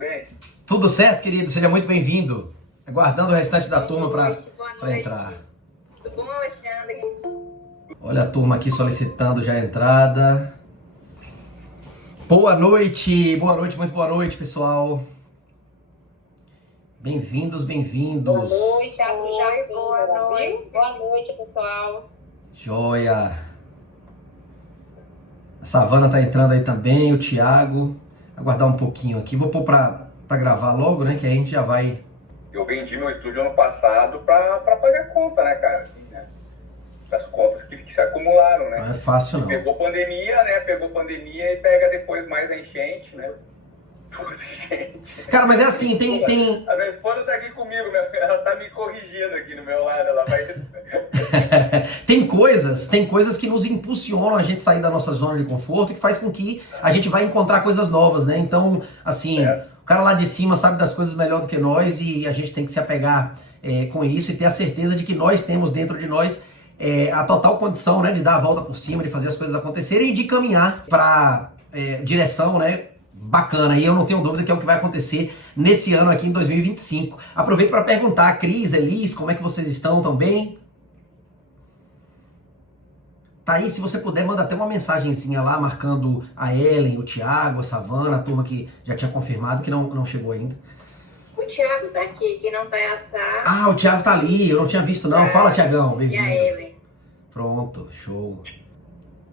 bem? Tudo certo, querido? Seja muito bem-vindo. Aguardando o restante da turma para entrar. Tudo bom, Alexandre? Olha a turma aqui solicitando já a entrada. Boa noite, muito boa noite, pessoal. Bem-vindos, bem-vindos. Boa noite, boa noite. Boa noite, pessoal. Joia. A Savana tá entrando aí também, o Thiago. Aguardar um pouquinho aqui. Vou pôr pra gravar logo, né? Que aí a gente já vai... Eu vendi meu estúdio ano passado pra pagar conta, né, cara? Assim, né? As contas que se acumularam, né? Não é fácil, não. Pegou pandemia, né? Pegou pandemia e pega depois mais a enchente, né? Cara, mas é assim, tem... A minha esposa tá aqui comigo, ela tá me corrigindo aqui no meu lado, ela vai... tem coisas que nos impulsionam a gente sair da nossa zona de conforto e que faz com que a gente vai encontrar coisas novas, né? Então, assim, o cara lá de cima sabe das coisas melhor do que nós e a gente tem que se apegar com isso e ter a certeza de que nós temos dentro de nós a total condição, né, de dar a volta por cima, de fazer as coisas acontecerem e de caminhar para direção, né, bacana. E eu não tenho dúvida que é o que vai acontecer nesse ano aqui em 2025. Aproveito para perguntar, Cris, Elis, como é que vocês estão? Tão bem? Tá aí, se você puder, manda até uma mensagenzinha lá, marcando a Ellen, o Thiago, a Savana, a turma que já tinha confirmado que não chegou ainda. O Thiago tá aqui, que não tá é a Sá. Ah, o Thiago tá ali, eu não tinha visto não. Fala, Thiagão, E bem-vindo. a Ellen. Pronto, show.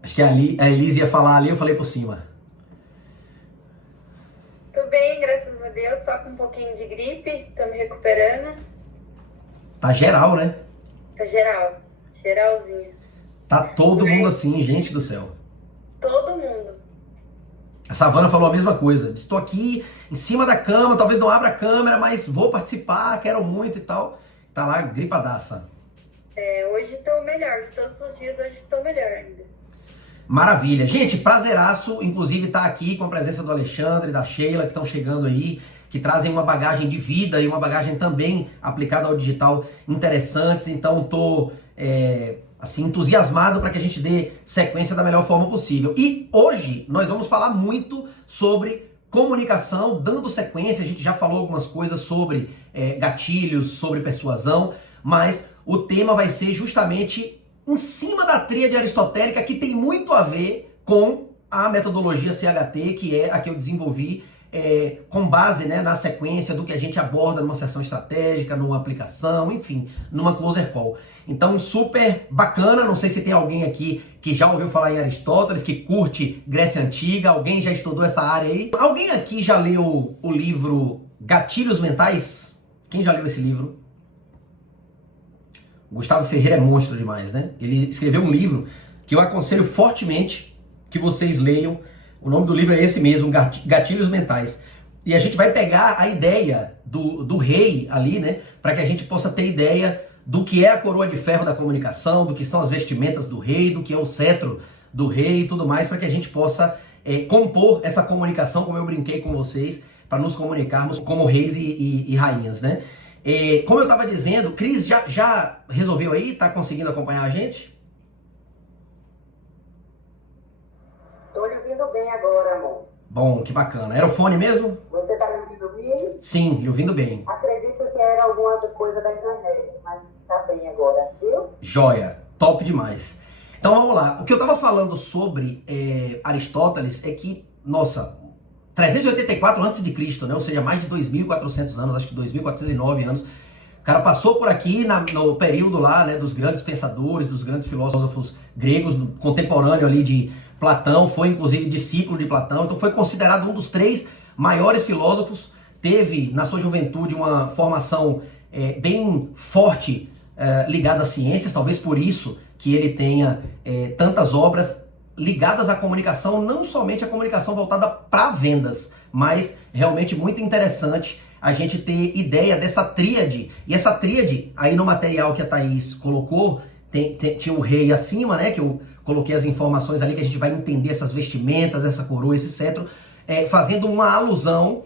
Acho que a Elis ia falar ali, eu falei por cima. Tudo bem, graças a Deus, só com um pouquinho de gripe, tô me recuperando. Tá geral, né? Tá geralzinho. Tá todo mundo assim, gente do céu. Todo mundo. A Savana falou a mesma coisa. Estou aqui em cima da cama, talvez não abra a câmera, mas vou participar, quero muito e tal. Tá lá, gripadaça. Hoje tô melhor, de todos os dias hoje tô melhor ainda. Maravilha. Gente, prazeraço, inclusive tá aqui com a presença do Alexandre, da Sheila, que estão chegando aí, que trazem uma bagagem de vida e uma bagagem também aplicada ao digital interessantes. Então tô assim, entusiasmado para que a gente dê sequência da melhor forma possível. E hoje nós vamos falar muito sobre comunicação, dando sequência. A gente já falou algumas coisas sobre gatilhos, sobre persuasão, mas o tema vai ser justamente em cima da tríade aristotélica, que tem muito a ver com a metodologia CHT, que é a que eu desenvolvi com base, né, na sequência do que a gente aborda numa sessão estratégica, numa aplicação, enfim, numa closer call. Então, super bacana. Não sei se tem alguém aqui que já ouviu falar em Aristóteles, que curte Grécia Antiga. Alguém já estudou essa área aí? Alguém aqui já leu o livro Gatilhos Mentais? Quem já leu esse livro? Gustavo Ferreira é monstro demais, né? Ele escreveu um livro que eu aconselho fortemente que vocês leiam. O nome do livro é esse mesmo, Gatilhos Mentais. E a gente vai pegar a ideia do rei ali, né? Para que a gente possa ter ideia do que é a coroa de ferro da comunicação, do que são as vestimentas do rei, do que é o cetro do rei e tudo mais, para que a gente possa compor essa comunicação, como eu brinquei com vocês, para nos comunicarmos como reis e rainhas, né? Como eu estava dizendo, Cris já resolveu aí? Tá conseguindo acompanhar a gente? Tô lhe ouvindo bem agora, amor. Bom, que bacana. Era o fone mesmo? Você tá me ouvindo bem? Sim, lhe ouvindo bem. Acredito que era alguma coisa da internet, mas tá bem agora, viu? Joia, top demais. Então vamos lá. O que eu estava falando sobre Aristóteles é que, nossa, 384 a.C., né? Ou seja, mais de 2.400 anos, acho que 2.409 anos. O cara passou por aqui no período lá, né, dos grandes pensadores, dos grandes filósofos gregos, contemporâneo ali de Platão, foi inclusive discípulo de Platão, então foi considerado um dos 3 maiores filósofos. Teve na sua juventude uma formação bem forte ligada às ciências, talvez por isso que ele tenha tantas obras ligadas à comunicação, não somente a comunicação voltada para vendas, mas realmente muito interessante a gente ter ideia dessa tríade. E essa tríade, aí no material que a Thaís colocou, tinha o rei acima, né, que eu coloquei as informações ali, que a gente vai entender essas vestimentas, essa coroa, esse cetro, fazendo uma alusão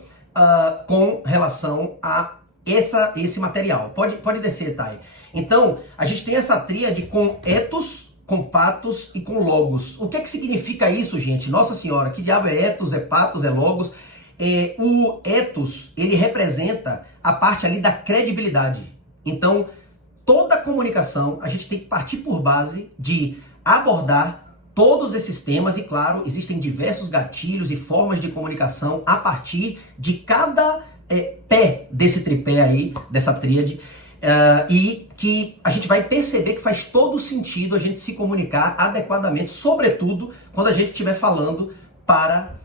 com relação a esse material. Pode descer, Thay. Então, a gente tem essa tríade com ethos, com patos e com logos. O que é que significa isso, gente? Nossa Senhora, que diabo é ethos, é patos, é logos? o ethos, ele representa a parte ali da credibilidade. Então, toda comunicação, a gente tem que partir por base de abordar todos esses temas e, claro, existem diversos gatilhos e formas de comunicação a partir de cada pé desse tripé aí, dessa tríade, e que a gente vai perceber que faz todo sentido a gente se comunicar adequadamente, sobretudo quando a gente estiver falando para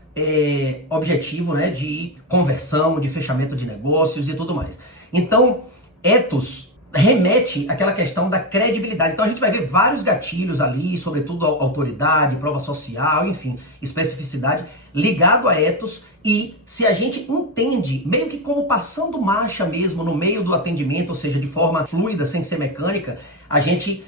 objetivo, né, de conversão, de fechamento de negócios e tudo mais. Então, ethos remete àquela questão da credibilidade. Então a gente vai ver vários gatilhos ali, sobretudo autoridade, prova social, enfim, especificidade, ligado a ethos. E se a gente entende, meio que como passando marcha mesmo no meio do atendimento, ou seja, de forma fluida, sem ser mecânica, a gente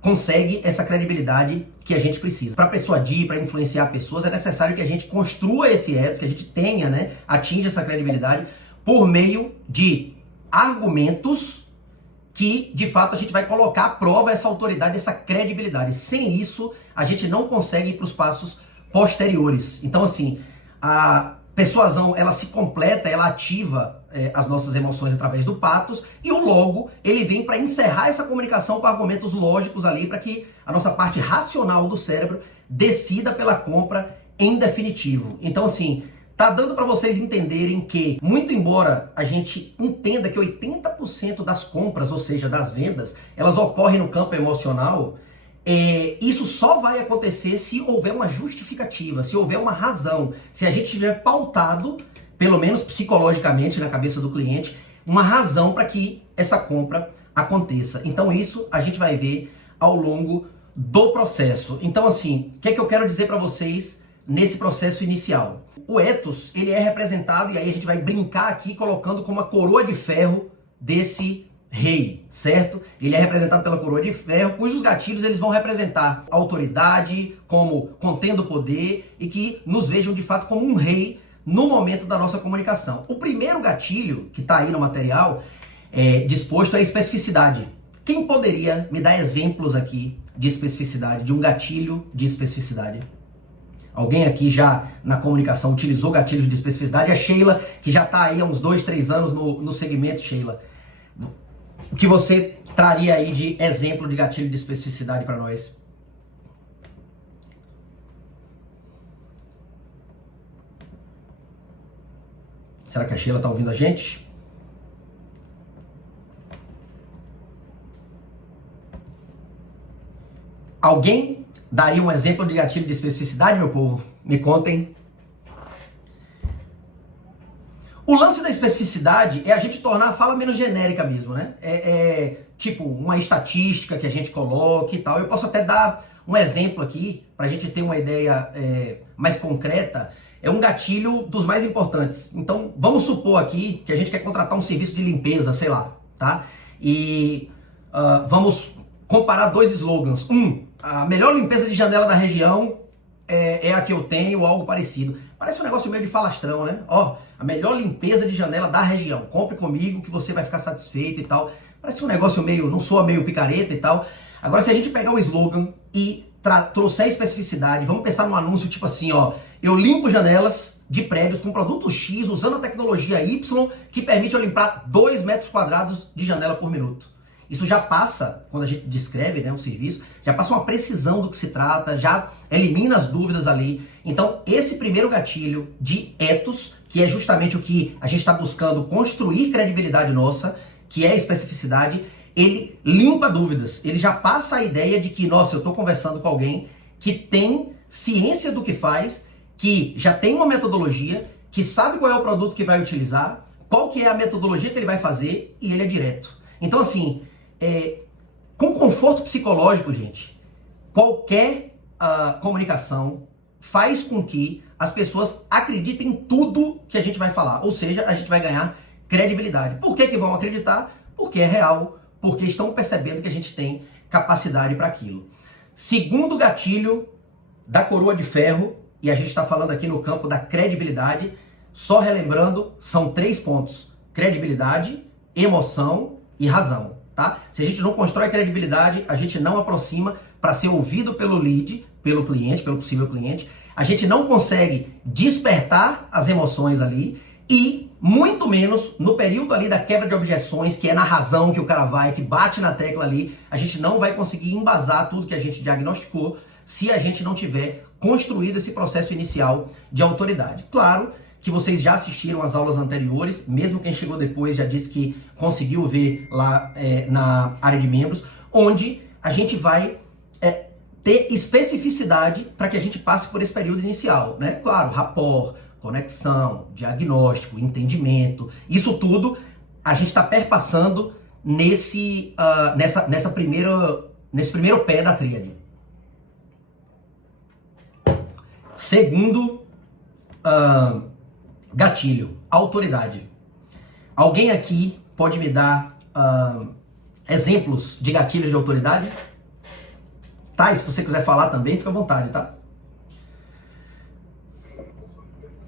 consegue essa credibilidade que a gente precisa. Para persuadir, para influenciar pessoas, é necessário que a gente construa esse ethos, que a gente tenha, né, atinja essa credibilidade por meio de argumentos que, de fato, a gente vai colocar à prova essa autoridade, essa credibilidade. Sem isso, a gente não consegue ir para os passos posteriores. Então, assim, a persuasão, ela se completa, ela ativa as nossas emoções através do patos, e o logo, ele vem para encerrar essa comunicação com argumentos lógicos ali, para que a nossa parte racional do cérebro decida pela compra em definitivo. Então, assim, tá dando para vocês entenderem que, muito embora a gente entenda que 80% das compras, ou seja, das vendas, elas ocorrem no campo emocional, isso só vai acontecer se houver uma justificativa, se houver uma razão, se a gente estiver pautado, pelo menos psicologicamente na cabeça do cliente, uma razão para que essa compra aconteça. Então isso a gente vai ver ao longo do processo. Então, assim, o que é que eu quero dizer para vocês nesse processo inicial? O ethos, ele é representado, e aí a gente vai brincar aqui colocando como a coroa de ferro desse rei, certo? Ele é representado pela coroa de ferro, cujos gatilhos eles vão representar autoridade, como contendo poder, e que nos vejam de fato como um rei no momento da nossa comunicação. O primeiro gatilho, que está aí no material disposto, é a especificidade. Quem poderia me dar exemplos aqui de especificidade, de um gatilho de especificidade? Alguém aqui já na comunicação utilizou gatilhos de especificidade? A Sheila, que já está aí há uns 2, 3 anos no segmento, Sheila. O que você traria aí de exemplo de gatilho de especificidade para nós? Será que a Sheila está ouvindo a gente? Alguém daria um exemplo de gatilho de especificidade, meu povo? Me contem. O lance da especificidade é a gente tornar a fala menos genérica mesmo, né? Tipo uma estatística que a gente coloque e tal. Eu posso até dar um exemplo aqui, para a gente ter uma ideia mais concreta. É um gatilho dos mais importantes. Então, vamos supor aqui que a gente quer contratar um serviço de limpeza, sei lá, tá? E vamos comparar 2 slogans. A melhor limpeza de janela da região é a que eu tenho, ou algo parecido. Parece um negócio meio de falastrão, né? A melhor limpeza de janela da região. Compre comigo que você vai ficar satisfeito e tal. Parece um negócio meio, não soa meio picareta e tal. Agora, se a gente pegar o slogan e trouxer a especificidade, vamos pensar num anúncio tipo assim, eu limpo janelas de prédios com produto X usando a tecnologia Y que permite eu limpar 2 metros quadrados de janela por minuto. Isso já passa, quando a gente descreve, né, um serviço, já passa uma precisão do que se trata, já elimina as dúvidas ali. Então, esse primeiro gatilho de ethos, que é justamente o que a gente está buscando construir credibilidade nossa, que é a especificidade, ele limpa dúvidas. Ele já passa a ideia de que, nossa, eu estou conversando com alguém que tem ciência do que faz, que já tem uma metodologia, que sabe qual é o produto que vai utilizar, qual que é a metodologia que ele vai fazer, e ele é direto. Então, assim, com conforto psicológico, gente, qualquer comunicação faz com que as pessoas acreditem em tudo que a gente vai falar. Ou seja, a gente vai ganhar credibilidade. Por que vão acreditar? Porque é real, porque estão percebendo que a gente tem capacidade para aquilo. Segundo gatilho da coroa de ferro, e a gente está falando aqui no campo da credibilidade, só relembrando, são 3 pontos: credibilidade, emoção e razão, tá? Se a gente não constrói credibilidade, a gente não aproxima para ser ouvido pelo lead, pelo cliente, pelo possível cliente, a gente não consegue despertar as emoções ali e muito menos no período ali da quebra de objeções, que é na razão que o cara vai, que bate na tecla ali, a gente não vai conseguir embasar tudo que a gente diagnosticou se a gente não tiver construído esse processo inicial de autoridade. Claro que vocês já assistiram às aulas anteriores, mesmo quem chegou depois já disse que conseguiu ver lá na área de membros, onde a gente vai ter especificidade para que a gente passe por esse período inicial, né? Claro, rapport, conexão, diagnóstico, entendimento, isso tudo a gente está perpassando nesse primeiro pé da tríade. Segundo gatilho, autoridade. Alguém aqui pode me dar exemplos de gatilhos de autoridade? Tá, e se você quiser falar também, fica à vontade, tá?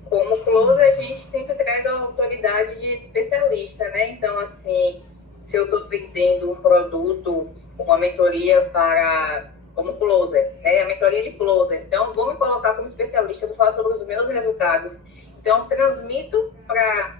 Como close, a gente sempre traz a autoridade de especialista, né? Então, assim, se eu estou vendendo um produto, uma mentoria como closer, né? A mentoria de closer. Então, vou me colocar como especialista, vou falar sobre os meus resultados. Então, transmito para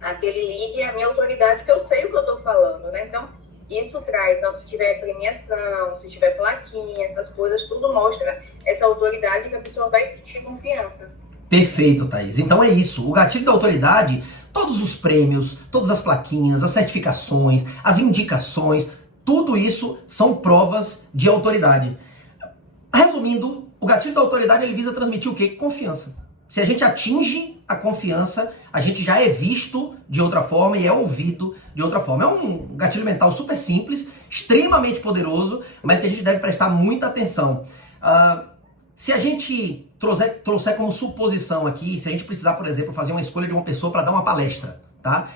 aquele lead a minha autoridade, que eu sei o que eu estou falando, né? Então, isso traz, então, se tiver premiação, se tiver plaquinha, essas coisas, tudo mostra essa autoridade que a pessoa vai sentir confiança. Perfeito, Thaís. Então é isso. O gatilho da autoridade, todos os prêmios, todas as plaquinhas, as certificações, as indicações, tudo isso são provas de autoridade. Resumindo, o gatilho da autoridade ele visa transmitir o quê? Confiança. Se a gente atinge a confiança, a gente já é visto de outra forma e é ouvido de outra forma. É um gatilho mental super simples, extremamente poderoso, mas que a gente deve prestar muita atenção. Se a gente trouxer como suposição aqui, se a gente precisar, por exemplo, fazer uma escolha de uma pessoa para dar uma palestra, tá?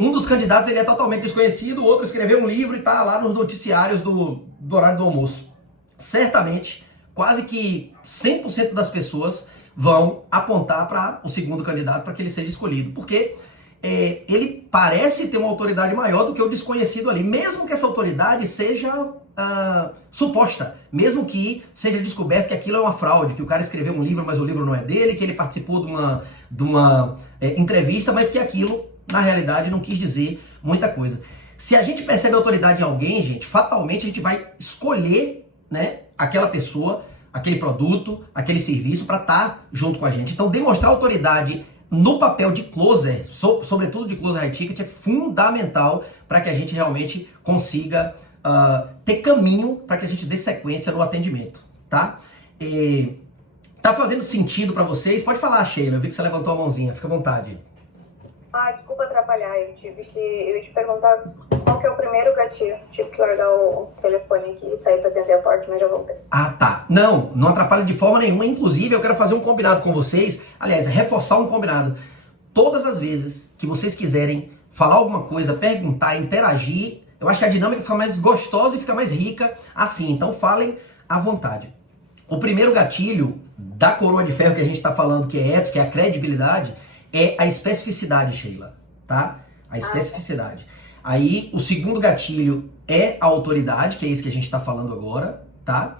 Um dos candidatos ele é totalmente desconhecido, o outro escreveu um livro e está lá nos noticiários do horário do almoço. Certamente, quase que 100% das pessoas vão apontar para o segundo candidato para que ele seja escolhido, porque ele parece ter uma autoridade maior do que o desconhecido ali, mesmo que essa autoridade seja suposta, mesmo que seja descoberto que aquilo é uma fraude, que o cara escreveu um livro, mas o livro não é dele, que ele participou de uma entrevista, mas que aquilo, na realidade, não quis dizer muita coisa. Se a gente percebe autoridade em alguém, gente, fatalmente a gente vai escolher, né, aquela pessoa, aquele produto, aquele serviço para estar junto com a gente. Então, demonstrar autoridade no papel de closer, sobretudo de closer high ticket, é fundamental para que a gente realmente consiga ter caminho para que a gente dê sequência no atendimento, tá? Tá fazendo sentido para vocês? Pode falar, Sheila, eu vi que você levantou a mãozinha, fica à vontade. Desculpa atrapalhar, eu ia te perguntar qual que é o primeiro gatilho. Tive que largar o telefone aqui e sair para atender a porta, mas já voltei. Tá. Não atrapalha de forma nenhuma. Inclusive, eu quero fazer um combinado com vocês. Aliás, reforçar um combinado. Todas as vezes que vocês quiserem falar alguma coisa, perguntar, interagir, eu acho que a dinâmica fica mais gostosa e fica mais rica assim. Então, falem à vontade. O primeiro gatilho da coroa de ferro que a gente está falando, que é ethos, que é a credibilidade, é a especificidade, Sheila, tá? A especificidade. Aí, o segundo gatilho é a autoridade, que é isso que a gente está falando agora, tá?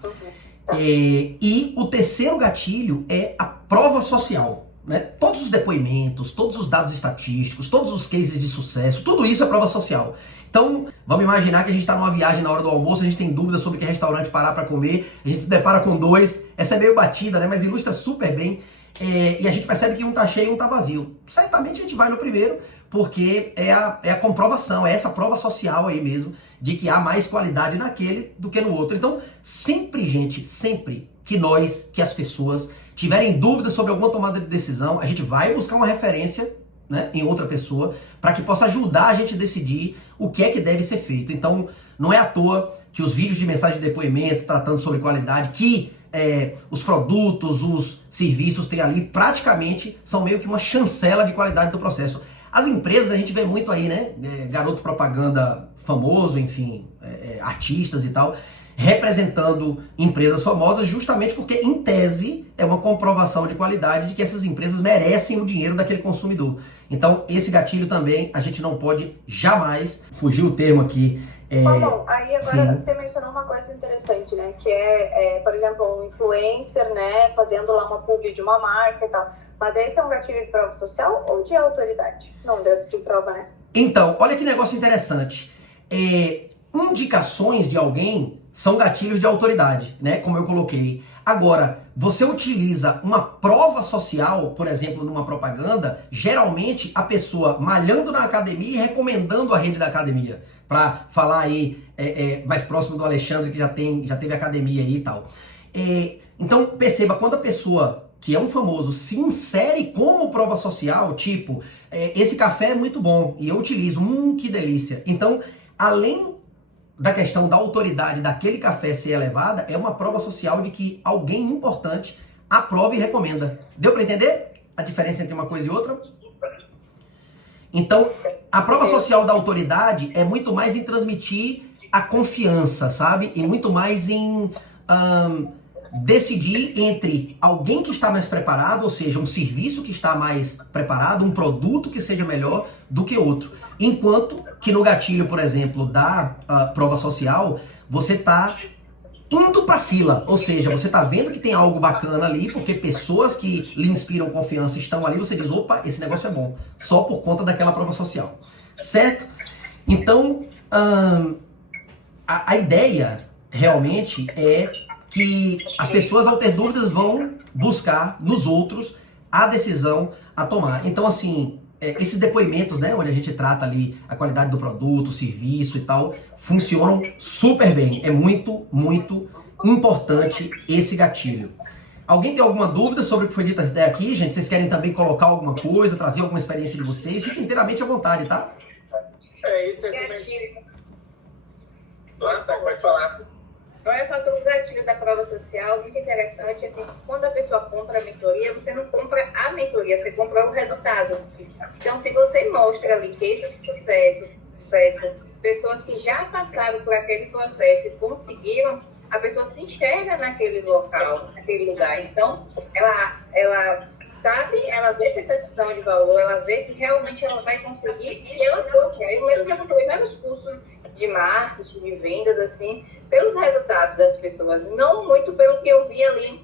E o terceiro gatilho é a prova social, né? Todos os depoimentos, todos os dados estatísticos, todos os cases de sucesso, tudo isso é prova social. Então, vamos imaginar que a gente está numa viagem na hora do almoço, a gente tem dúvida sobre que restaurante parar para comer, a gente se depara com dois, essa é meio batida, né? Mas ilustra super bem. E a gente percebe que um tá cheio e um tá vazio. Certamente a gente vai no primeiro, porque é a comprovação, é essa prova social aí mesmo, de que há mais qualidade naquele do que no outro. Então, sempre, gente, sempre que as pessoas tiverem dúvidas sobre alguma tomada de decisão, a gente vai buscar uma referência, né, em outra pessoa, para que possa ajudar a gente a decidir o que é que deve ser feito. Então, não é à toa que os vídeos de mensagem de depoimento, tratando sobre qualidade, que os produtos, os serviços têm ali, praticamente são meio que uma chancela de qualidade do processo. As empresas, a gente vê muito aí, né, garoto propaganda famoso, enfim, artistas e tal, representando empresas famosas, justamente porque, em tese, é uma comprovação de qualidade de que essas empresas merecem o dinheiro daquele consumidor. Então, esse gatilho também, a gente não pode jamais, fugir o termo aqui, Bom, aí agora sim. você mencionou uma coisa interessante, né? Que por exemplo, um influencer, né? Fazendo lá uma publi de uma marca e tal. Mas esse é um gatilho de prova social ou de autoridade? Não, de prova, né? Então, olha que negócio interessante. Indicações de alguém são gatilhos de autoridade, né? Como eu coloquei. Agora, você utiliza uma prova social, por exemplo, numa propaganda, geralmente a pessoa malhando na academia e recomendando a rede da academia. Para falar aí mais próximo do Alexandre, que já teve academia aí e tal. Então, perceba, quando a pessoa que é um famoso se insere como prova social, tipo, esse café é muito bom e eu utilizo, que delícia. Então, além da questão da autoridade daquele café ser elevada, é uma prova social de que alguém importante aprova e recomenda. Deu para entender a diferença entre uma coisa e outra? Então, a prova social da autoridade é muito mais em transmitir a confiança, sabe? E muito mais em decidir entre alguém que está mais preparado, ou seja, um serviço que está mais preparado, um produto que seja melhor do que outro. Enquanto que no gatilho, por exemplo, da prova social, você está indo para fila, ou seja, você está vendo que tem algo bacana ali, porque pessoas que lhe inspiram confiança estão ali, você diz, opa, esse negócio é bom, só por conta daquela prova social, certo? Então, a ideia realmente é que as pessoas, ao ter dúvidas, vão buscar nos outros a decisão a tomar. Então, assim, esses depoimentos, né, onde a gente trata ali a qualidade do produto, o serviço e tal, funcionam super bem. É muito, muito importante esse gatilho. Alguém tem alguma dúvida sobre o que foi dito até aqui, gente? Vocês querem também colocar alguma coisa, trazer alguma experiência de vocês? Fiquem inteiramente à vontade, tá? Isso é Gatilho. Pode falar. Então, eu faço o gatilho da prova social, muito interessante, assim, quando a pessoa compra a mentoria, você não compra a mentoria, você compra o resultado. Então, se você mostra ali case de sucesso, pessoas que já passaram por aquele processo e conseguiram, a pessoa se enxerga naquele local, naquele lugar. Então, ela sabe, ela vê percepção de valor, ela vê que realmente ela vai conseguir e ela compra. Eu mesmo já comprei vários cursos de marketing, de vendas, assim, pelos resultados das pessoas, não muito pelo que eu vi ali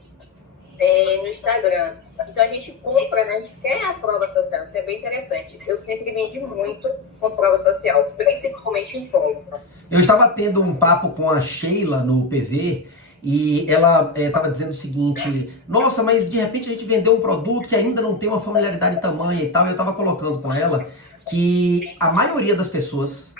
no Instagram. Então a gente compra, né? A gente quer a prova social, que é bem interessante. Eu sempre vendi muito com prova social, principalmente em fórum. Eu estava tendo um papo com a Sheila no PV e ela estava dizendo o seguinte, nossa, mas de repente a gente vendeu um produto que ainda não tem uma familiaridade tamanha e tal, e eu estava colocando com ela que a maioria das pessoas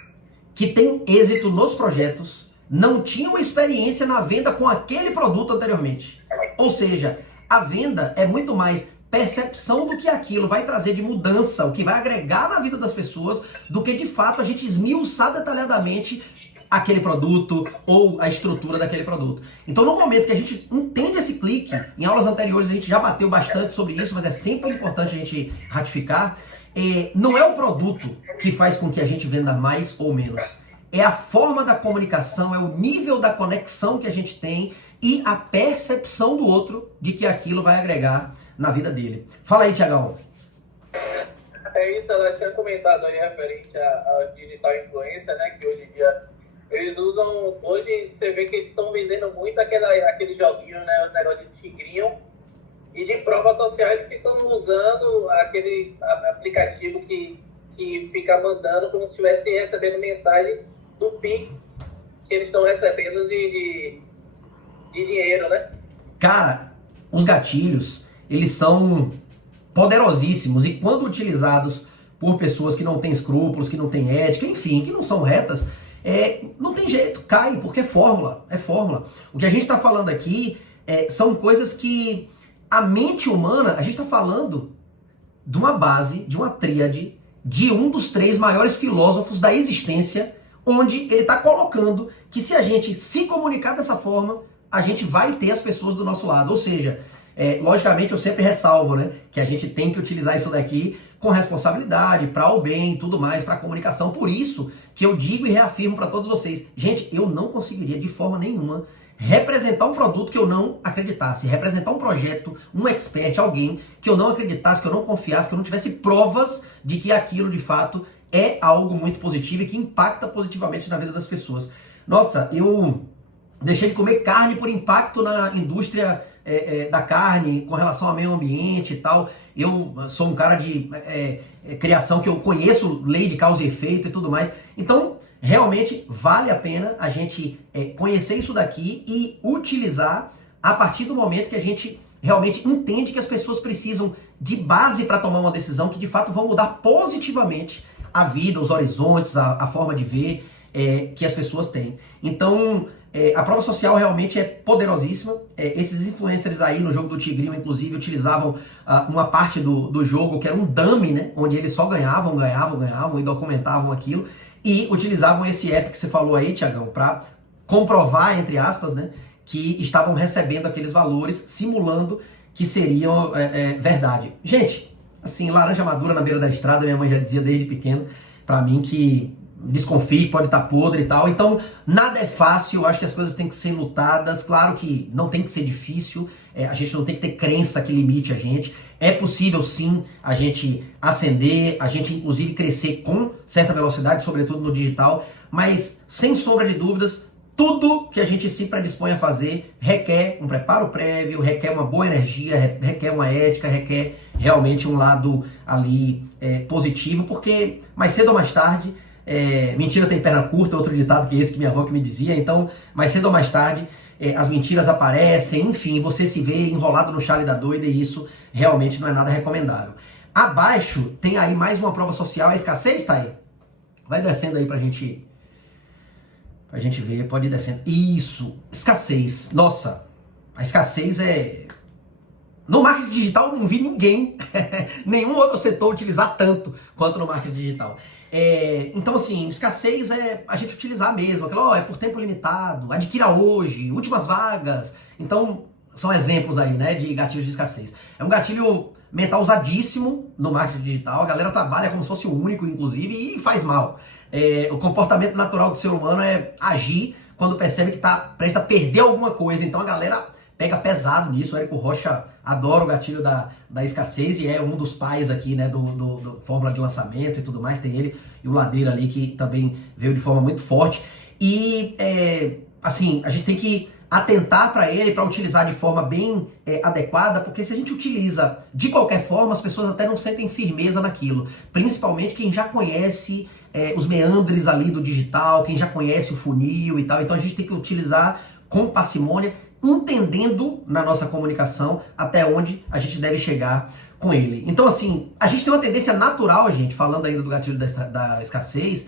que tem êxito nos projetos não tinham experiência na venda com aquele produto anteriormente. Ou seja, a venda é muito mais percepção do que aquilo vai trazer de mudança, o que vai agregar na vida das pessoas, do que de fato a gente esmiuçar detalhadamente aquele produto ou a estrutura daquele produto. Então, no momento que a gente entende esse clique, em aulas anteriores a gente já bateu bastante sobre isso, mas é sempre importante a gente ratificar, não é o produto que faz com que a gente venda mais ou menos. É a forma da comunicação, é o nível da conexão que a gente tem e a percepção do outro de que aquilo vai agregar na vida dele. Fala aí, Tiagão. É isso, ela tinha comentado aí referente ao digital influencer, né? Que hoje em dia eles usam. Hoje você vê que estão vendendo muito aquele joguinho, né? O negócio de tigrinho. E de prova social eles ficam usando aquele aplicativo que fica mandando como se estivesse recebendo mensagem do Pix que eles estão recebendo de dinheiro, né? Cara, os gatilhos, eles são poderosíssimos e quando utilizados por pessoas que não têm escrúpulos, que não têm ética, enfim, que não são retas, não tem jeito, cai, porque é fórmula. O que a gente está falando aqui são coisas que a mente humana, a gente está falando de uma base, de uma tríade, de um dos 3 maiores filósofos da existência, onde ele está colocando que se a gente se comunicar dessa forma, a gente vai ter as pessoas do nosso lado. Ou seja, logicamente eu sempre ressalvo, né, que a gente tem que utilizar isso daqui com responsabilidade, para o bem e tudo mais, para a comunicação. Por isso que eu digo e reafirmo para todos vocês, gente, eu não conseguiria de forma nenhuma representar um produto que eu não acreditasse, representar um projeto, um expert, alguém que eu não acreditasse, que eu não confiasse, que eu não tivesse provas de que aquilo de fato é algo muito positivo e que impacta positivamente na vida das pessoas. Nossa, eu deixei de comer carne por impacto na indústria da carne, com relação ao meio ambiente e tal. Eu sou um cara de criação que eu conheço lei de causa e efeito e tudo mais. Então, realmente vale a pena a gente conhecer isso daqui e utilizar a partir do momento que a gente realmente entende que as pessoas precisam de base para tomar uma decisão que de fato vão mudar positivamente a vida, os horizontes, a forma de ver que as pessoas têm. Então, a prova social realmente é poderosíssima. Esses influencers aí no jogo do Tigrinho, inclusive, utilizavam uma parte do jogo que era um dummy, né? Onde eles só ganhavam e documentavam aquilo. E utilizavam esse app que você falou aí, Tiagão, para comprovar, entre aspas, né? Que estavam recebendo aqueles valores, simulando que seriam verdade. Gente, assim, laranja madura na beira da estrada, minha mãe já dizia desde pequeno pra mim que desconfie, pode estar podre e tal. Então, nada é fácil, eu acho que as coisas têm que ser lutadas. Claro que não tem que ser difícil, a gente não tem que ter crença que limite a gente. É possível sim a gente ascender, a gente inclusive crescer com certa velocidade, sobretudo no digital, mas sem sombra de dúvidas, tudo que a gente se predispõe a fazer requer um preparo prévio, requer uma boa energia, requer uma ética, requer realmente um lado ali positivo, porque mais cedo ou mais tarde, mentira tem perna curta, outro ditado que esse que minha avó que me dizia, então mais cedo ou mais tarde as mentiras aparecem, enfim, você se vê enrolado no chale da doida e isso realmente não é nada recomendável. Abaixo tem aí mais uma prova social, a escassez tá aí. Vai descendo aí pra gente ver, pode ir descendo. Isso, escassez. Nossa, a escassez no marketing digital eu não vi ninguém, nenhum outro setor utilizar tanto quanto no marketing digital. Então assim, escassez é a gente utilizar mesmo, aquela, é por tempo limitado, adquira hoje, últimas vagas. Então, são exemplos aí, né, de gatilhos de escassez. É um gatilho mental usadíssimo no marketing digital, a galera trabalha como se fosse o único, inclusive, e faz mal. O comportamento natural do ser humano é agir quando percebe que está prestes a perder alguma coisa, então a galera pega pesado nisso. O Érico Rocha adora o gatilho da escassez e é um dos pais aqui, né, do fórmula de lançamento e tudo mais. Tem ele e o Ladeira ali que também veio de forma muito forte. E, assim, a gente tem que atentar para ele, para utilizar de forma bem adequada, porque se a gente utiliza de qualquer forma, as pessoas até não sentem firmeza naquilo. Principalmente quem já conhece os meandres ali do digital, quem já conhece o funil e tal. Então a gente tem que utilizar com parcimônia, entendendo na nossa comunicação até onde a gente deve chegar com ele. Então assim, a gente tem uma tendência natural, gente, falando ainda do gatilho da escassez,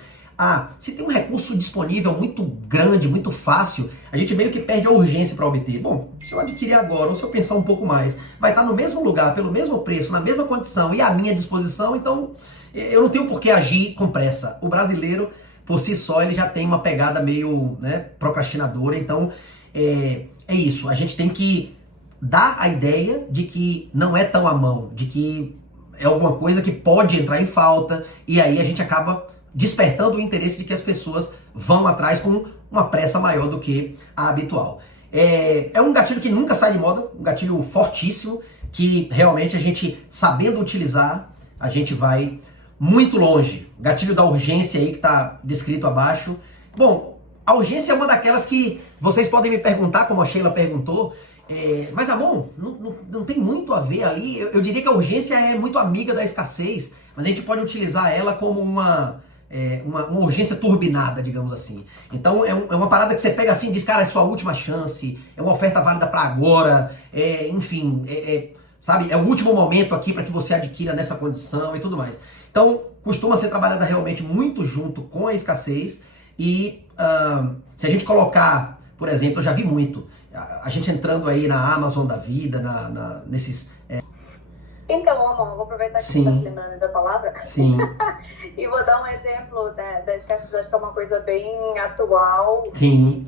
se tem um recurso disponível muito grande, muito fácil, a gente meio que perde a urgência para obter. Bom, se eu adquirir agora ou se eu pensar um pouco mais, vai estar no mesmo lugar, pelo mesmo preço, na mesma condição e à minha disposição, então eu não tenho por que agir com pressa. O brasileiro, por si só, ele já tem uma pegada meio, né, procrastinadora, então é isso, a gente tem que dar a ideia de que não é tão à mão, de que é alguma coisa que pode entrar em falta, e aí a gente acaba despertando o interesse de que as pessoas vão atrás com uma pressa maior do que a habitual. É um gatilho que nunca sai de moda, um gatilho fortíssimo, que realmente a gente, sabendo utilizar, a gente vai muito longe. Gatilho da urgência aí que está descrito abaixo. Bom, a urgência é uma daquelas que vocês podem me perguntar, como a Sheila perguntou, mas Amon, não tem muito a ver ali. Eu diria que a urgência é muito amiga da escassez, mas a gente pode utilizar ela como uma urgência turbinada, digamos assim. Então é uma parada que você pega assim e diz, cara, é sua última chance, é uma oferta válida para agora, enfim, sabe, é o último momento aqui para que você adquira nessa condição e tudo mais. Então costuma ser trabalhada realmente muito junto com a escassez e se a gente colocar, por exemplo, eu já vi muito, a gente entrando aí na Amazon da vida, nesses... Então, Amon, vou aproveitar que você está terminando da palavra. Sim. E vou dar um exemplo da escassez, acho que é uma coisa bem atual. Sim.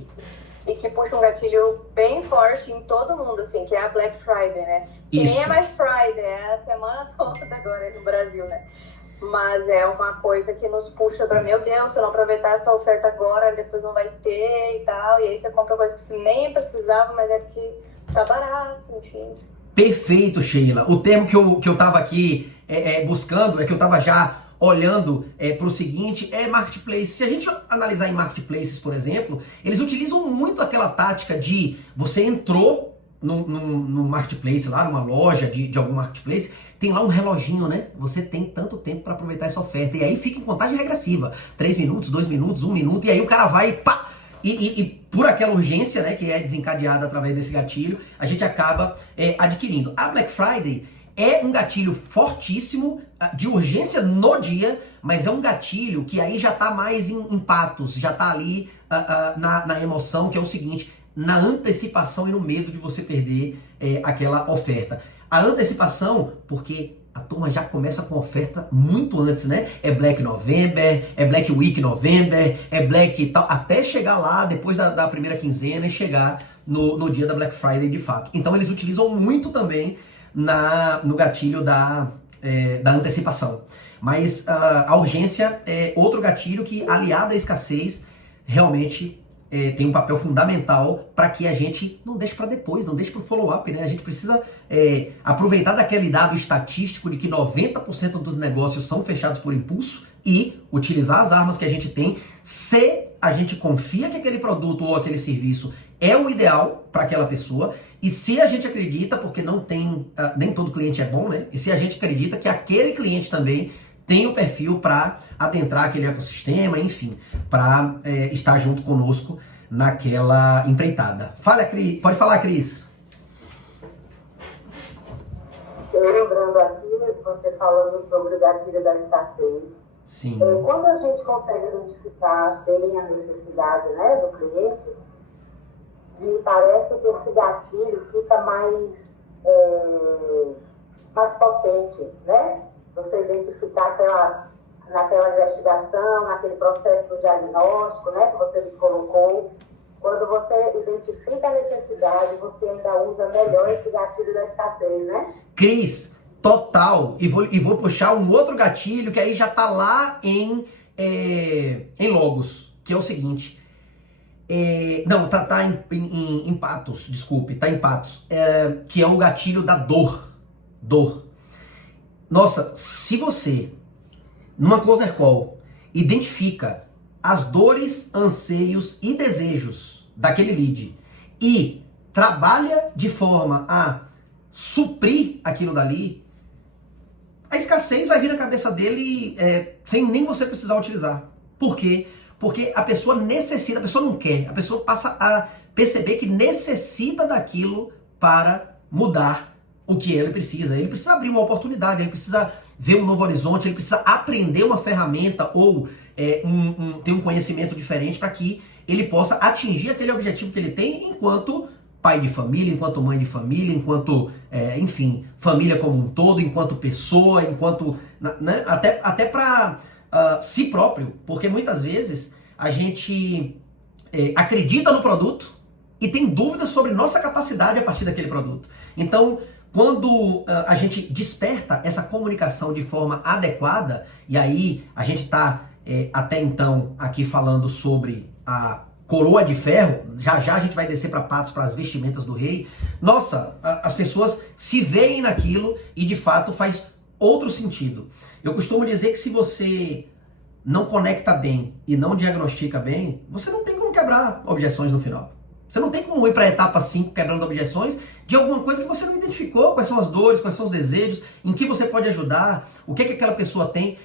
E que puxa um gatilho bem forte em todo mundo, assim, que é a Black Friday, né? Que Isso. nem é mais Friday, é a semana toda agora no Brasil, né? Mas é uma coisa que nos puxa pra, meu Deus, se eu não aproveitar essa oferta agora, depois não vai ter e tal. E aí você compra coisa que você nem precisava, mas é porque tá barato, enfim. Perfeito, Sheila. O termo que eu tava aqui buscando é que eu tava já olhando para o seguinte, é marketplace. Se a gente analisar em marketplaces, por exemplo, eles utilizam muito aquela tática de você entrou no marketplace, lá numa loja de algum marketplace, tem lá um reloginho, né? Você tem tanto tempo para aproveitar essa oferta. E aí fica em contagem regressiva. 3 minutos, 2 minutos, 1 minuto, e aí o cara vai, pá! E por aquela urgência, né, que é desencadeada através desse gatilho, a gente acaba adquirindo. A Black Friday é um gatilho fortíssimo, de urgência no dia, mas é um gatilho que aí já tá mais em patos, já tá ali na emoção, que é o seguinte, na antecipação e no medo de você perder aquela oferta. A antecipação, porque a turma já começa com oferta muito antes, né? É Black November, é Black Week November, é Black tal, até chegar lá depois da primeira quinzena e chegar no dia da Black Friday de fato. Então eles utilizam muito também no gatilho da antecipação. Mas a urgência é outro gatilho que, aliado à escassez, realmente tem um papel fundamental para que a gente não deixe para depois, não deixe para o follow-up, né? A gente precisa aproveitar daquele dado estatístico de que 90% dos negócios são fechados por impulso e utilizar as armas que a gente tem, se a gente confia que aquele produto ou aquele serviço é o ideal para aquela pessoa, e se a gente acredita, porque não tem, nem todo cliente é bom, né? E se a gente acredita que aquele cliente também tem o perfil para adentrar aquele ecossistema, enfim, para estar junto conosco naquela empreitada. Fala, Cris. Pode falar, Cris. Lembrando aqui, você falando sobre o gatilho da escassez. Sim. Quando a gente consegue identificar bem a necessidade, né, do cliente, me parece que esse gatilho fica mais potente, né? Você identificar naquela investigação, naquele processo do diagnóstico, né, que você nos colocou. Quando você identifica a necessidade, você ainda usa melhor esse gatilho da escassez, né? Cris, total. E vou puxar um outro gatilho que aí já tá lá em logos, que é o seguinte. Não, tá em patos, desculpe, tá em patos. Que é o gatilho da dor. Nossa, se você, numa closer call, identifica as dores, anseios e desejos daquele lead e trabalha de forma a suprir aquilo dali, a escassez vai vir na cabeça dele sem nem você precisar utilizar. Por quê? Porque a pessoa necessita, a pessoa não quer, a pessoa passa a perceber que necessita daquilo para mudar o que ele precisa. Ele precisa abrir uma oportunidade, ele precisa ver um novo horizonte, ele precisa aprender uma ferramenta ou ter um conhecimento diferente para que ele possa atingir aquele objetivo que ele tem enquanto pai de família, enquanto mãe de família, enquanto, enfim, família como um todo, enquanto pessoa, enquanto, né, até para si próprio, porque muitas vezes a gente acredita no produto e tem dúvidas sobre nossa capacidade a partir daquele produto. Então, quando a gente desperta essa comunicação de forma adequada, e aí a gente está até então aqui falando sobre a coroa de ferro, já a gente vai descer para patos, para as vestimentas do rei. Nossa, as pessoas se veem naquilo e de fato faz outro sentido. Eu costumo dizer que se você não conecta bem e não diagnostica bem, você não tem como quebrar objeções no final. Você não tem como ir para a etapa 5 quebrando objeções de alguma coisa que você não identificou, quais são as dores, quais são os desejos, em que você pode ajudar, o que aquela pessoa tem.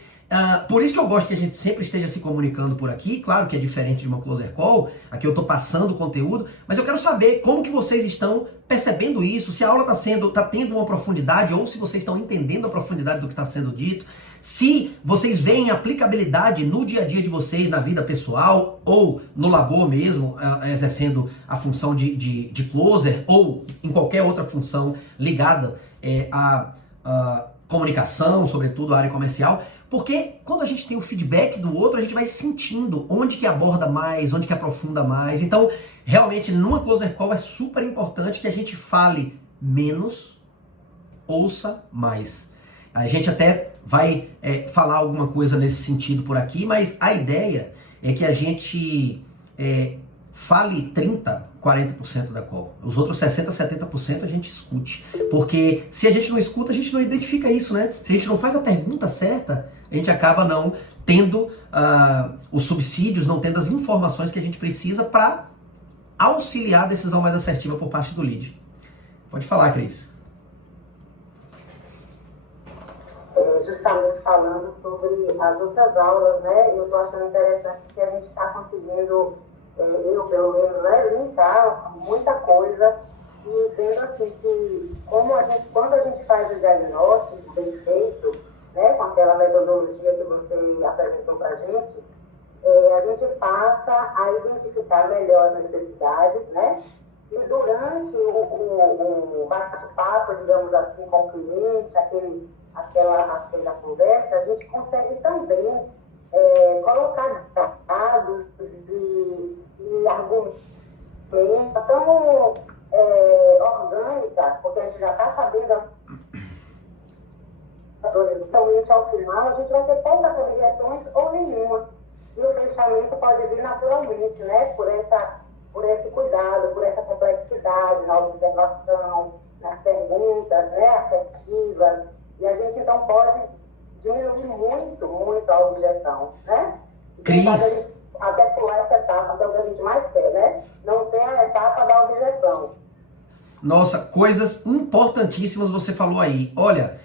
Por isso que eu gosto que a gente sempre esteja se comunicando por aqui. Claro que é diferente de uma closer call, aqui eu estou passando conteúdo, mas eu quero saber como que vocês estão percebendo isso, se a aula está tendo uma profundidade ou se vocês estão entendendo a profundidade do que está sendo dito, se vocês veem aplicabilidade no dia a dia de vocês, na vida pessoal ou no labor mesmo, exercendo a função de closer ou em qualquer outra função ligada à comunicação, sobretudo à área comercial. Porque quando a gente tem o feedback do outro, a gente vai sentindo onde que aborda mais, onde que aprofunda mais. Então, realmente, numa closer call é super importante que a gente fale menos, ouça mais. A gente até vai falar alguma coisa nesse sentido por aqui, mas a ideia é que a gente fale 30, 40% da call. Os outros 60, 70% a gente escute. Porque se a gente não escuta, a gente não identifica isso, né? Se a gente não faz a pergunta certa, a gente acaba não tendo os subsídios, não tendo as informações que a gente precisa para auxiliar a decisão mais assertiva por parte do lead. Pode falar, Cris. Justamente falando sobre as outras aulas, né? Eu estou achando interessante que a gente está conseguindo, eu pelo menos, né, linkar muita coisa e vendo assim que quando a gente faz o diagnóstico bem feito, né, com aquela metodologia que você apresentou para a gente passa a identificar melhor as necessidades, né? E durante o bate-papo, digamos assim, com o cliente, aquela conversa, a gente consegue também colocar dados e argumentos tão orgânica, porque a gente já está sabendo totalmente ao final, a gente vai ter poucas objeções ou nenhuma. E o fechamento pode vir naturalmente, né? Por esse cuidado, por essa complexidade na observação, nas perguntas, né, assertivas. E a gente, então, pode diminuir muito, muito a objeção, né? Cris. Até pular essa etapa, que é o que a gente mais quer, né? Não ter a etapa da objeção. Nossa, coisas importantíssimas você falou aí. Olha,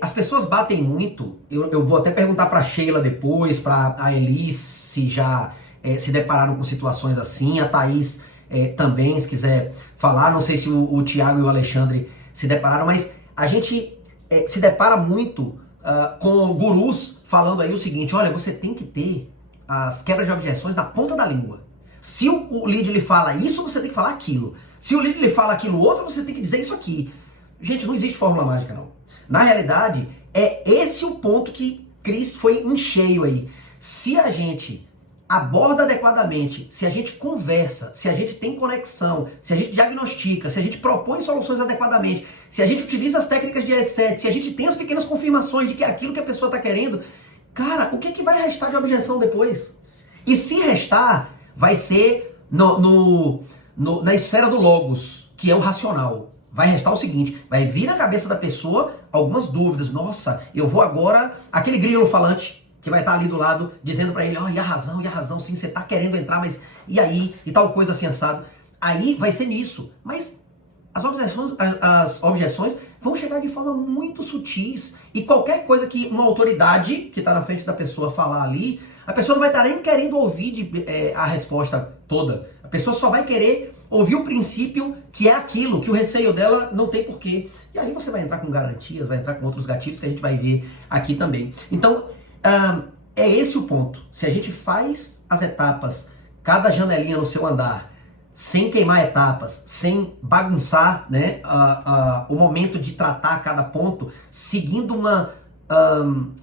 as pessoas batem muito, eu vou até perguntar para Sheila depois, para a Elis, se já se depararam com situações assim, a Thaís também, se quiser falar, não sei se o Thiago e o Alexandre se depararam, mas a gente se depara muito com gurus falando aí o seguinte: olha, você tem que ter as quebras de objeções na ponta da língua. Se o lead lhe fala isso, você tem que falar aquilo. Se o lead lhe fala aquilo outro, você tem que dizer isso aqui. Gente, não existe fórmula mágica, não. Na realidade, é esse o ponto que Cris foi em cheio aí. Se a gente aborda adequadamente, se a gente conversa, se a gente tem conexão, se a gente diagnostica, se a gente propõe soluções adequadamente, se a gente utiliza as técnicas de ES7, se a gente tem as pequenas confirmações de que é aquilo que a pessoa está querendo, cara, o que vai restar de objeção depois? E se restar, vai ser na esfera do logos, que é o racional. Vai restar o seguinte: vai vir na cabeça da pessoa algumas dúvidas. Nossa, eu vou agora... Aquele grilo falante que vai estar ali do lado, dizendo pra ele: ó, e a razão, sim, você tá querendo entrar, mas e aí? E tal coisa assim, assado. Aí vai ser nisso. Mas as objeções vão chegar de forma muito sutis. E qualquer coisa que uma autoridade que tá na frente da pessoa falar ali, a pessoa não vai estar nem querendo ouvir a resposta toda. A pessoa só vai querer ouvir o princípio que é aquilo, que o receio dela não tem porquê. E aí você vai entrar com garantias, vai entrar com outros gatilhos que a gente vai ver aqui também. Então, é esse o ponto. Se a gente faz as etapas, cada janelinha no seu andar, sem queimar etapas, sem bagunçar, né, o momento de tratar cada ponto, seguindo uma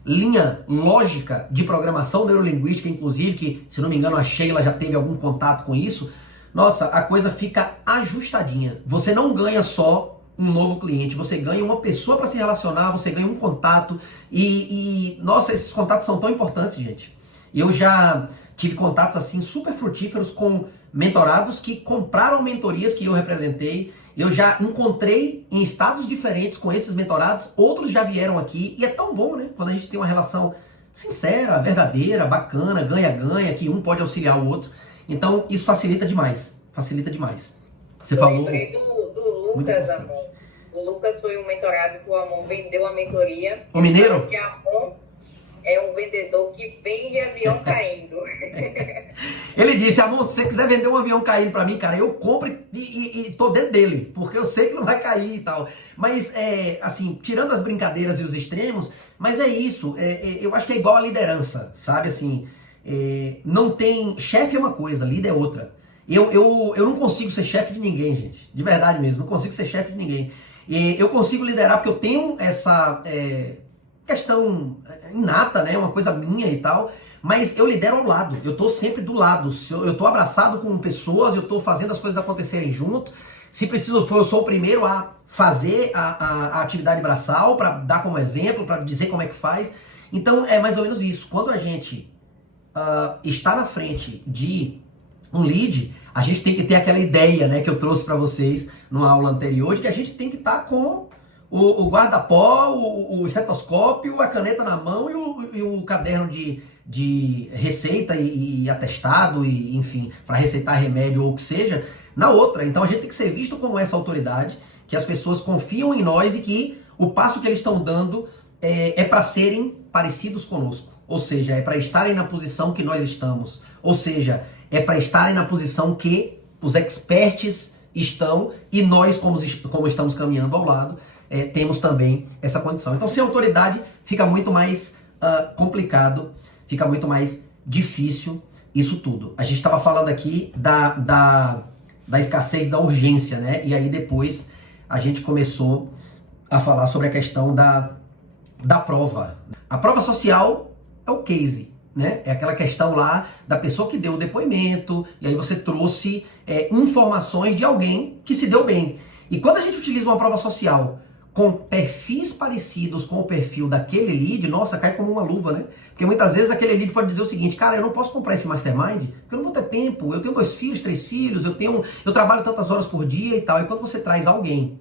linha lógica de programação neurolinguística, inclusive, que, se não me engano, a Sheila já teve algum contato com isso, nossa, a coisa fica ajustadinha. Você não ganha só um novo cliente, você ganha uma pessoa para se relacionar, você ganha um contato nossa, esses contatos são tão importantes, gente. Eu já tive contatos assim super frutíferos com mentorados que compraram mentorias que eu representei. Eu já encontrei em estados diferentes com esses mentorados, outros já vieram aqui, e é tão bom, né? Quando a gente tem uma relação sincera, verdadeira, bacana, ganha-ganha, que um pode auxiliar o outro. Então, isso facilita demais. Facilita demais. Você falou... Eu lembrei do Lucas, Amon. O Lucas foi um mentorado que o Amon vendeu a mentoria. O mineiro? Porque Amon é um vendedor que vende avião caindo. Ele disse: Amon, se você quiser vender um avião caindo pra mim, cara, eu compro e tô dentro dele, porque eu sei que não vai cair e tal. Mas, assim, tirando as brincadeiras e os extremos, mas é isso. Eu acho que é igual a liderança, sabe? Assim, não tem... Chefe é uma coisa, líder é outra. Eu não consigo ser chefe de ninguém, gente. De verdade mesmo, não consigo ser chefe de ninguém. Eu consigo liderar porque eu tenho essa questão inata, né? Uma coisa minha e tal. Mas eu lidero ao lado. Eu tô sempre do lado. Eu tô abraçado com pessoas, eu tô fazendo as coisas acontecerem junto. Se preciso for, eu sou o primeiro a fazer a atividade braçal, para dar como exemplo, para dizer como é que faz. Então é mais ou menos isso. Quando a gente está na frente de um lead, a gente tem que ter aquela ideia, né, que eu trouxe para vocês numa aula anterior, de que a gente tem que estar com o guarda-pó, o estetoscópio, a caneta na mão e o caderno de receita e atestado, e enfim, para receitar remédio ou o que seja, na outra. Então a gente tem que ser visto como essa autoridade, que as pessoas confiam em nós e que o passo que eles estão dando é para serem parecidos conosco. Ou seja, é para estarem na posição que nós estamos. Ou seja, é para estarem na posição que os experts estão e nós, como estamos caminhando ao lado, temos também essa condição. Então, sem autoridade, fica muito mais complicado, fica muito mais difícil isso tudo. A gente estava falando aqui da escassez, da urgência, né? E aí depois a gente começou a falar sobre a questão da prova. A prova social é o case, né? É aquela questão lá da pessoa que deu o depoimento, e aí você trouxe informações de alguém que se deu bem. E quando a gente utiliza uma prova social com perfis parecidos com o perfil daquele lead, nossa, cai como uma luva, né? Porque muitas vezes aquele lead pode dizer o seguinte: cara, eu não posso comprar esse mastermind, porque eu não vou ter tempo, eu tenho 2 filhos, 3 filhos, eu trabalho tantas horas por dia e tal. E quando você traz alguém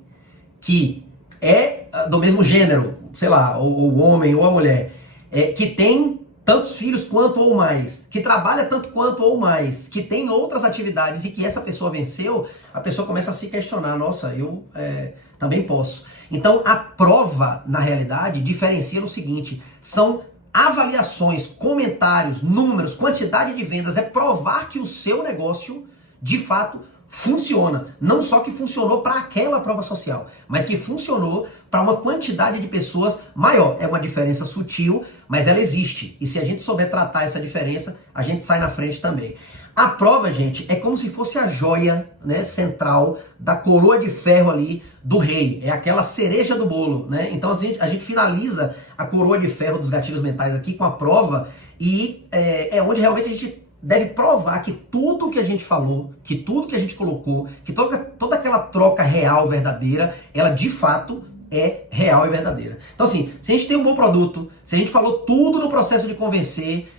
que é do mesmo gênero, sei lá, o homem ou a mulher, que tem tantos filhos quanto ou mais, que trabalha tanto quanto ou mais, que tem outras atividades e que essa pessoa venceu, a pessoa começa a se questionar: nossa, eu também posso. Então a prova, na realidade, diferencia no seguinte: são avaliações, comentários, números, quantidade de vendas. É provar que o seu negócio, de fato, funciona. Não só que funcionou para aquela prova social, mas que funcionou para uma quantidade de pessoas maior. É uma diferença sutil, mas ela existe. E se a gente souber tratar essa diferença, a gente sai na frente também. A prova, gente, é como se fosse a joia, né, central da coroa de ferro ali do rei. É aquela cereja do bolo, né? Então a gente finaliza a coroa de ferro dos gatilhos mentais aqui com a prova, e é onde realmente a gente deve provar que tudo que a gente falou, que tudo que a gente colocou, que toda aquela troca real, verdadeira, ela de fato é real e verdadeira. Então assim, se a gente tem um bom produto, se a gente falou tudo no processo de convencer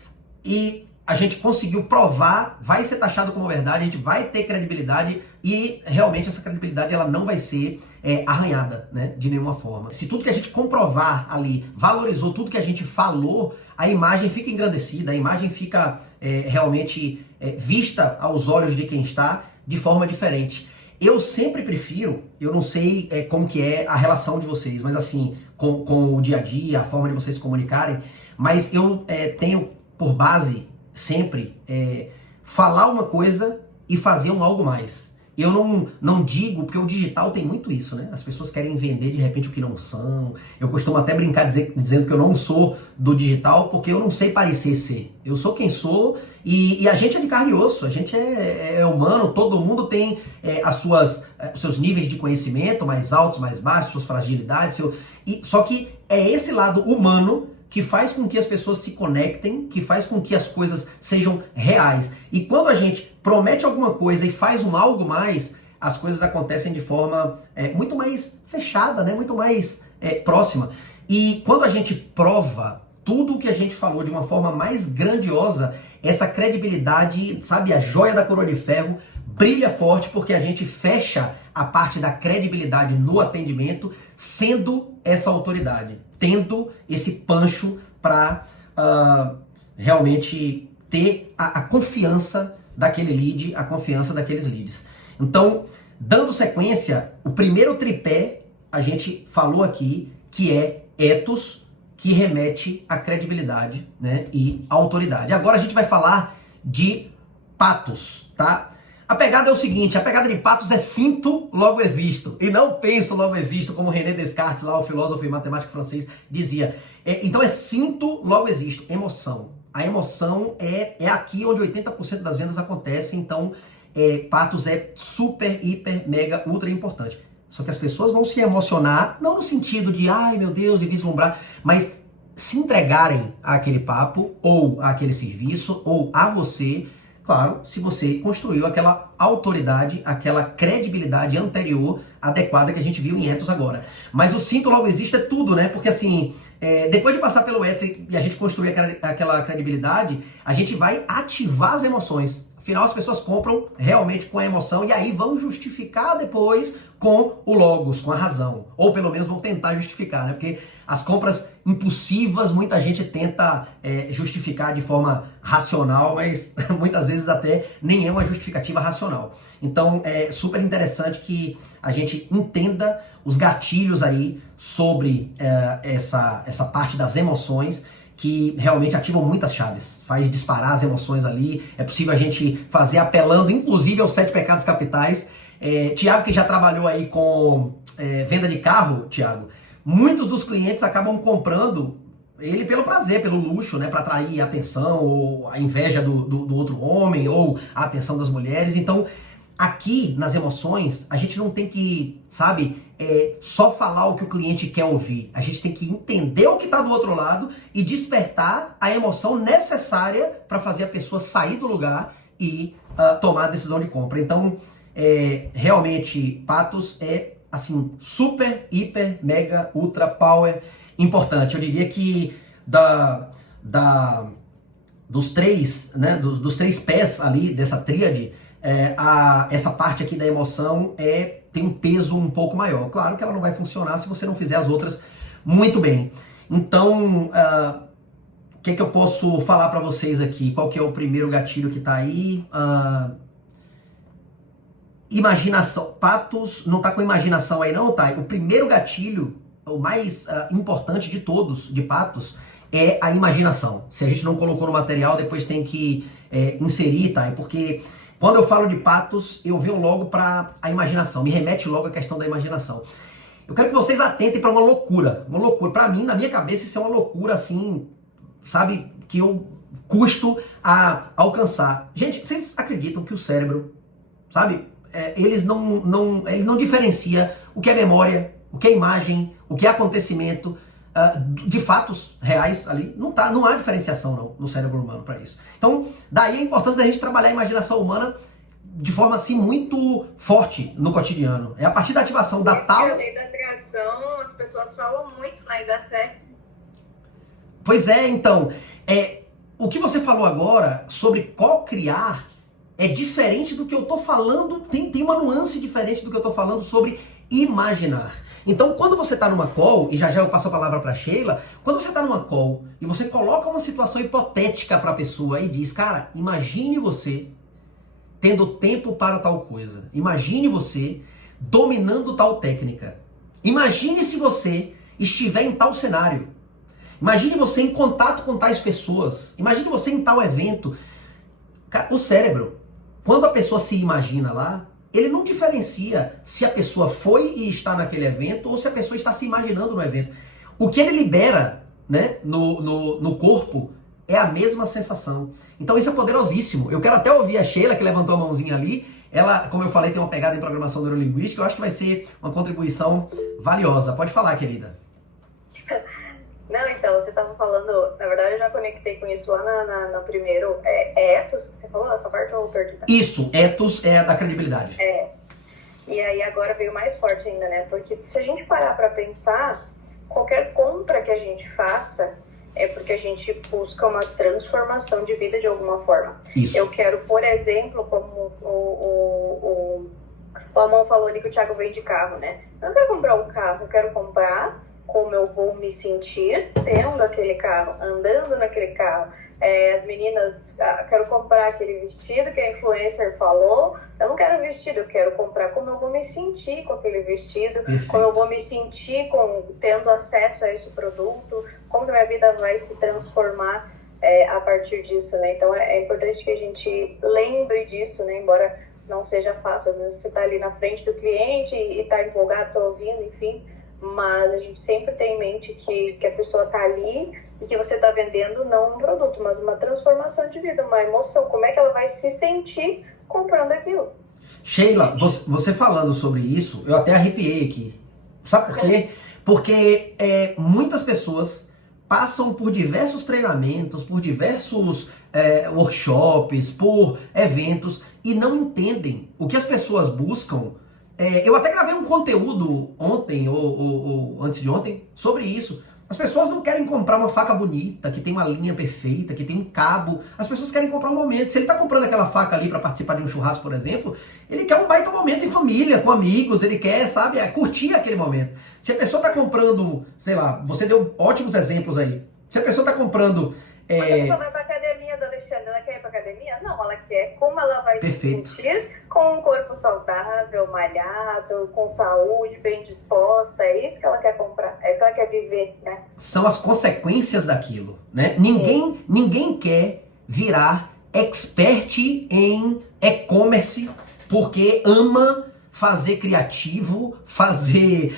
e a gente conseguiu provar, vai ser taxado como verdade, a gente vai ter credibilidade, e realmente essa credibilidade ela não vai ser arranhada, né, de nenhuma forma. Se tudo que a gente comprovar ali valorizou tudo que a gente falou, a imagem fica engrandecida, a imagem fica realmente vista aos olhos de quem está de forma diferente. Eu sempre prefiro, eu não sei como que é a relação de vocês, mas assim, com o dia a dia, a forma de vocês se comunicarem, mas eu tenho por base sempre falar uma coisa e fazer um algo mais. Eu não digo, porque o digital tem muito isso, né? As pessoas querem vender de repente o que não são. Eu costumo até brincar dizendo que eu não sou do digital, porque eu não sei parecer ser. Eu sou quem sou, e a gente é de carne e osso, a gente é humano, todo mundo tem os seus níveis de conhecimento mais altos, mais baixos, suas fragilidades. Só que é esse lado humano que faz com que as pessoas se conectem, que faz com que as coisas sejam reais. E quando a gente promete alguma coisa e faz um algo mais, as coisas acontecem de forma muito mais fechada, né? Muito mais próxima. E quando a gente prova tudo o que a gente falou de uma forma mais grandiosa, essa credibilidade, sabe, a joia da coroa de ferro, brilha forte, porque a gente fecha a parte da credibilidade no atendimento, sendo essa autoridade, tendo esse pancho para realmente ter a confiança daquele lead, a confiança daqueles leads. Então, dando sequência, o primeiro tripé a gente falou aqui, que é ethos, que remete à credibilidade, né, e autoridade. Agora a gente vai falar de patos, tá? A pegada é o seguinte: a pegada de patos é sinto, logo existo, e não penso, logo existo, como René Descartes, lá o filósofo e matemático francês, dizia. Então é sinto, logo existo, emoção. A emoção é aqui onde 80% das vendas acontecem, então patos é super, hiper, mega, ultra importante. Só que as pessoas vão se emocionar, não no sentido de, ai meu Deus, e vislumbrar, mas se entregarem àquele papo, ou àquele serviço, ou a você, claro, se você construiu aquela autoridade, aquela credibilidade anterior, adequada, que a gente viu em ethos agora. Mas o sinto logo existe é tudo, né? Porque assim, depois de passar pelo ethos e a gente construir aquela credibilidade, a gente vai ativar as emoções. Afinal, as pessoas compram realmente com a emoção e aí vão justificar depois com o logos, com a razão. Ou pelo menos vão tentar justificar, né? Porque as compras impulsivas, muita gente tenta justificar de forma racional, mas muitas vezes até nem é uma justificativa racional. Então, é super interessante que a gente entenda os gatilhos aí sobre essa parte das emoções, que realmente ativam muitas chaves, faz disparar as emoções ali. É possível a gente fazer apelando, inclusive, aos 7 pecados capitais. Tiago, que já trabalhou aí com venda de carro, Tiago, muitos dos clientes acabam comprando ele pelo prazer, pelo luxo, né, para atrair a atenção, ou a inveja do outro homem, ou a atenção das mulheres. Então, aqui, nas emoções, a gente não tem que, sabe, só falar o que o cliente quer ouvir. A gente tem que entender o que está do outro lado e despertar a emoção necessária para fazer a pessoa sair do lugar e tomar a decisão de compra. Então, realmente, Patos é, assim, super, hiper, mega, ultra, power importante. Eu diria que dos três, né, dos 3 pés ali dessa tríade, essa parte aqui da emoção tem um peso um pouco maior. Claro que ela não vai funcionar se você não fizer as outras muito bem. Então, o que eu posso falar para vocês aqui? Qual que é o primeiro gatilho que tá aí? Imaginação. Patos não tá com imaginação aí não, tá? O primeiro gatilho, o mais importante de todos, de Patos, é a imaginação. Se a gente não colocou no material, depois tem que inserir, tá? Porque quando eu falo de Patos, eu venho logo para a imaginação, me remete logo à questão da imaginação. Eu quero que vocês atentem para uma loucura. Uma loucura. Para mim, na minha cabeça, isso é uma loucura, assim, sabe, que eu custo a alcançar. Gente, vocês acreditam que o cérebro, sabe, ele não diferencia o que é memória, o que é imagem, o que é acontecimento, de fatos reais ali? Não há diferenciação não no cérebro humano para isso. Então, daí a importância da gente trabalhar a imaginação humana de forma assim muito forte no cotidiano. É a partir da ativação da tal... A lei da atração, as pessoas falam muito, né, e dá certo. Pois é, então, o que você falou agora sobre co-criar é diferente do que eu tô falando, tem uma nuance diferente do que eu tô falando sobre imaginar. Então, quando você está numa call, e já eu passo a palavra para Sheila, quando você está numa call e você coloca uma situação hipotética para a pessoa e diz, cara, imagine você tendo tempo para tal coisa. Imagine você dominando tal técnica. Imagine se você estiver em tal cenário. Imagine você em contato com tais pessoas. Imagine você em tal evento. O cérebro, quando a pessoa se imagina lá, ele não diferencia se a pessoa foi e está naquele evento ou se a pessoa está se imaginando no evento. O que ele libera, né, no corpo é a mesma sensação. Então isso é poderosíssimo. Eu quero até ouvir a Sheila, que levantou a mãozinha ali. Ela, como eu falei, tem uma pegada em programação neurolinguística. Eu acho que vai ser uma contribuição valiosa. Pode falar, querida. Não, então, você estava falando, na verdade eu já conectei com isso lá no primeiro, ethos, que você falou, essa parte eu perdi. Isso, ethos é a da credibilidade. E aí agora veio mais forte ainda, né? Porque se a gente parar para pensar, qualquer compra que a gente faça é porque a gente busca uma transformação de vida de alguma forma. Isso. Eu quero, por exemplo, como o Amon falou ali que o Thiago veio de carro, né? Eu não quero comprar um carro, eu quero comprar como eu vou me sentir tendo aquele carro, andando naquele carro. As meninas, quero comprar aquele vestido que a influencer falou. Eu não quero vestido, eu quero comprar como eu vou me sentir com aquele vestido, Perfeito. como eu vou me sentir tendo acesso a esse produto, como que minha vida vai se transformar a partir disso, né? Então é importante que a gente lembre disso, né? Embora não seja fácil, às vezes você está ali na frente do cliente e está empolgado, está ouvindo, enfim. Mas a gente sempre tem em mente que a pessoa está ali e que você está vendendo não um produto, mas uma transformação de vida, uma emoção. Como é que ela vai se sentir comprando aquilo? Sheila, você falando sobre isso, eu até arrepiei aqui. Sabe por quê? Porque muitas pessoas passam por diversos treinamentos, por diversos workshops, por eventos e não entendem o que as pessoas buscam. Eu até gravei um conteúdo ontem ou antes de ontem sobre isso. As pessoas não querem comprar uma faca bonita, que tem uma linha perfeita, que tem um cabo. As pessoas querem comprar um momento. Se ele está comprando aquela faca ali para participar de um churrasco, por exemplo, ele quer um baita momento em família, com amigos, ele quer, sabe, curtir aquele momento. Se a pessoa está comprando, sei lá, você deu ótimos exemplos aí. Se a pessoa está comprando... Mas a pessoa vai pra academia, dona Alexandre, ela quer ir pra academia? Não, ela quer como ela vai Perfeito. se sentir com um corpo saudável, malhado, com saúde, bem disposta. É isso que ela quer comprar, é isso que ela quer viver, né? São as consequências daquilo, né? Ninguém quer virar expert em e-commerce porque ama fazer criativo, fazer,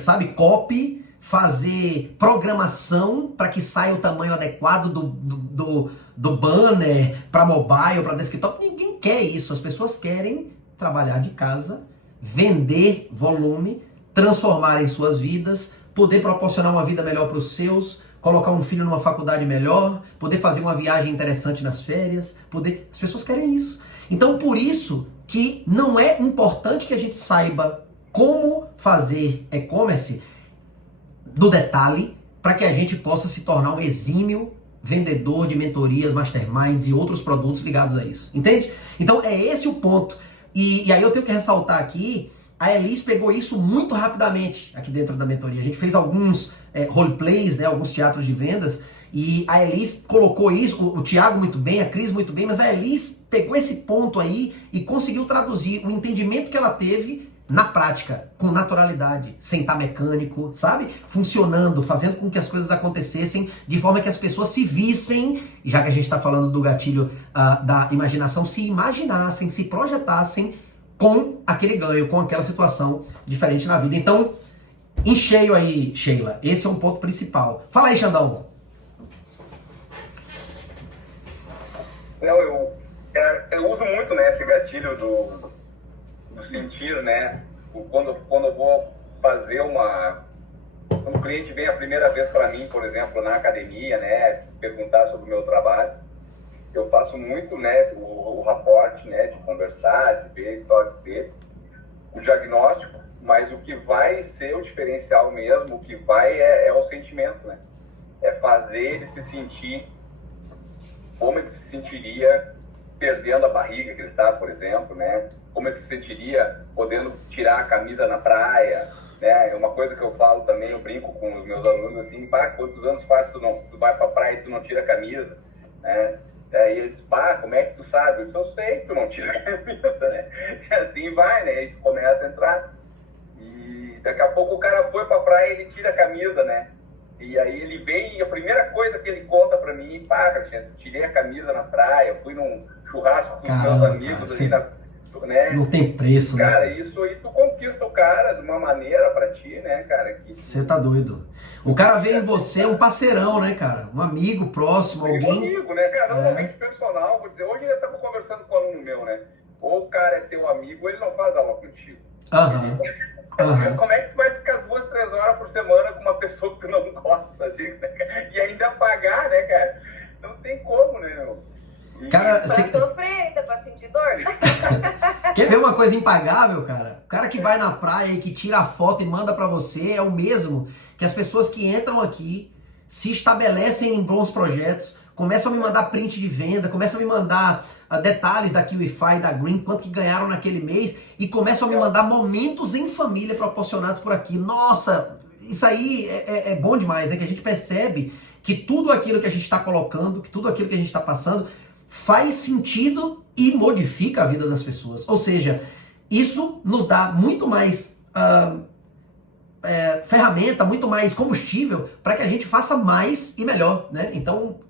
sabe, copy, fazer programação para que saia o tamanho adequado do banner para mobile, para desktop. Ninguém quer isso. As pessoas querem trabalhar de casa, vender volume, transformar em suas vidas, poder proporcionar uma vida melhor para os seus, colocar um filho numa faculdade melhor, poder fazer uma viagem interessante nas férias, As pessoas querem isso. Então, por isso que não é importante que a gente saiba como fazer e-commerce do detalhe, para que a gente possa se tornar um exímio vendedor de mentorias, masterminds e outros produtos ligados a isso. Entende? Então é esse o ponto. E aí eu tenho que ressaltar aqui, a Elis pegou isso muito rapidamente aqui dentro da mentoria. A gente fez alguns roleplays, né, alguns teatros de vendas, e a Elis colocou isso, o Thiago muito bem, a Cris muito bem, mas a Elis pegou esse ponto aí e conseguiu traduzir o entendimento que ela teve na prática, com naturalidade, sem estar mecânico, sabe? Funcionando, fazendo com que as coisas acontecessem de forma que as pessoas se vissem, já que a gente está falando do gatilho da imaginação, se imaginassem, se projetassem com aquele ganho, com aquela situação diferente na vida. Então, em cheio aí, Sheila, esse é um ponto principal. Fala aí, Xandão. Não, eu uso muito, né, esse gatilho do sentir, né? Quando eu vou fazer quando o cliente vem a primeira vez para mim, por exemplo, na academia, né, perguntar sobre o meu trabalho, eu faço muito, né, o raporte, né, de conversar, de ver a história dele, o diagnóstico, mas o que vai ser o diferencial mesmo, o que vai é o sentimento, né? É fazer ele se sentir como ele se sentiria perdendo a barriga que ele está, por exemplo, né? Como ele se sentiria podendo tirar a camisa na praia, né? É uma coisa que eu falo também, eu brinco com os meus alunos assim, pá, quantos anos faz tu vai pra praia e tu não tira a camisa, né? E eles, pá, como é que tu sabe? Eu disse, eu sei que tu não tira a camisa, né? E assim vai, né? E tu começa a entrar. E daqui a pouco o cara foi pra praia e ele tira a camisa, né? E aí ele vem e a primeira coisa que ele conta pra mim, pá, Cristiano, tirei a camisa na praia, fui num churrasco com os meus amigos ali né? Não tem preço, né? Cara, isso aí tu conquista o cara de uma maneira pra ti, né, cara? Você tá doido. O cara vê em você um parceirão, né, cara? Um amigo próximo, alguém... Amigo, né, cara? Normalmente personal, vou dizer, hoje eu tava conversando com um aluno meu, né? Ou o cara é teu amigo, ele não faz aula contigo. Como é que tu vai ficar 2, 3 horas por semana com uma pessoa que tu não gosta, assim, né, cara? E ainda pagar, né, cara? Não tem como, né, meu? Cara, pra sofrer ainda, pra sentir dor. Quer ver uma coisa impagável, cara? O cara que vai na praia e que tira a foto e manda pra você é o mesmo que as pessoas que entram aqui, se estabelecem em bons projetos, começam a me mandar print de venda, começam a me mandar detalhes da KiwiFi, da Green, quanto que ganharam naquele mês, e começam a me mandar momentos em família proporcionados por aqui. Nossa, isso aí é bom demais, né? Que a gente percebe que tudo aquilo que a gente está colocando, que tudo aquilo que a gente está passando, faz sentido e modifica a vida das pessoas. Ou seja, isso nos dá muito mais ferramenta, muito mais combustível para que a gente faça mais e melhor, né? Então,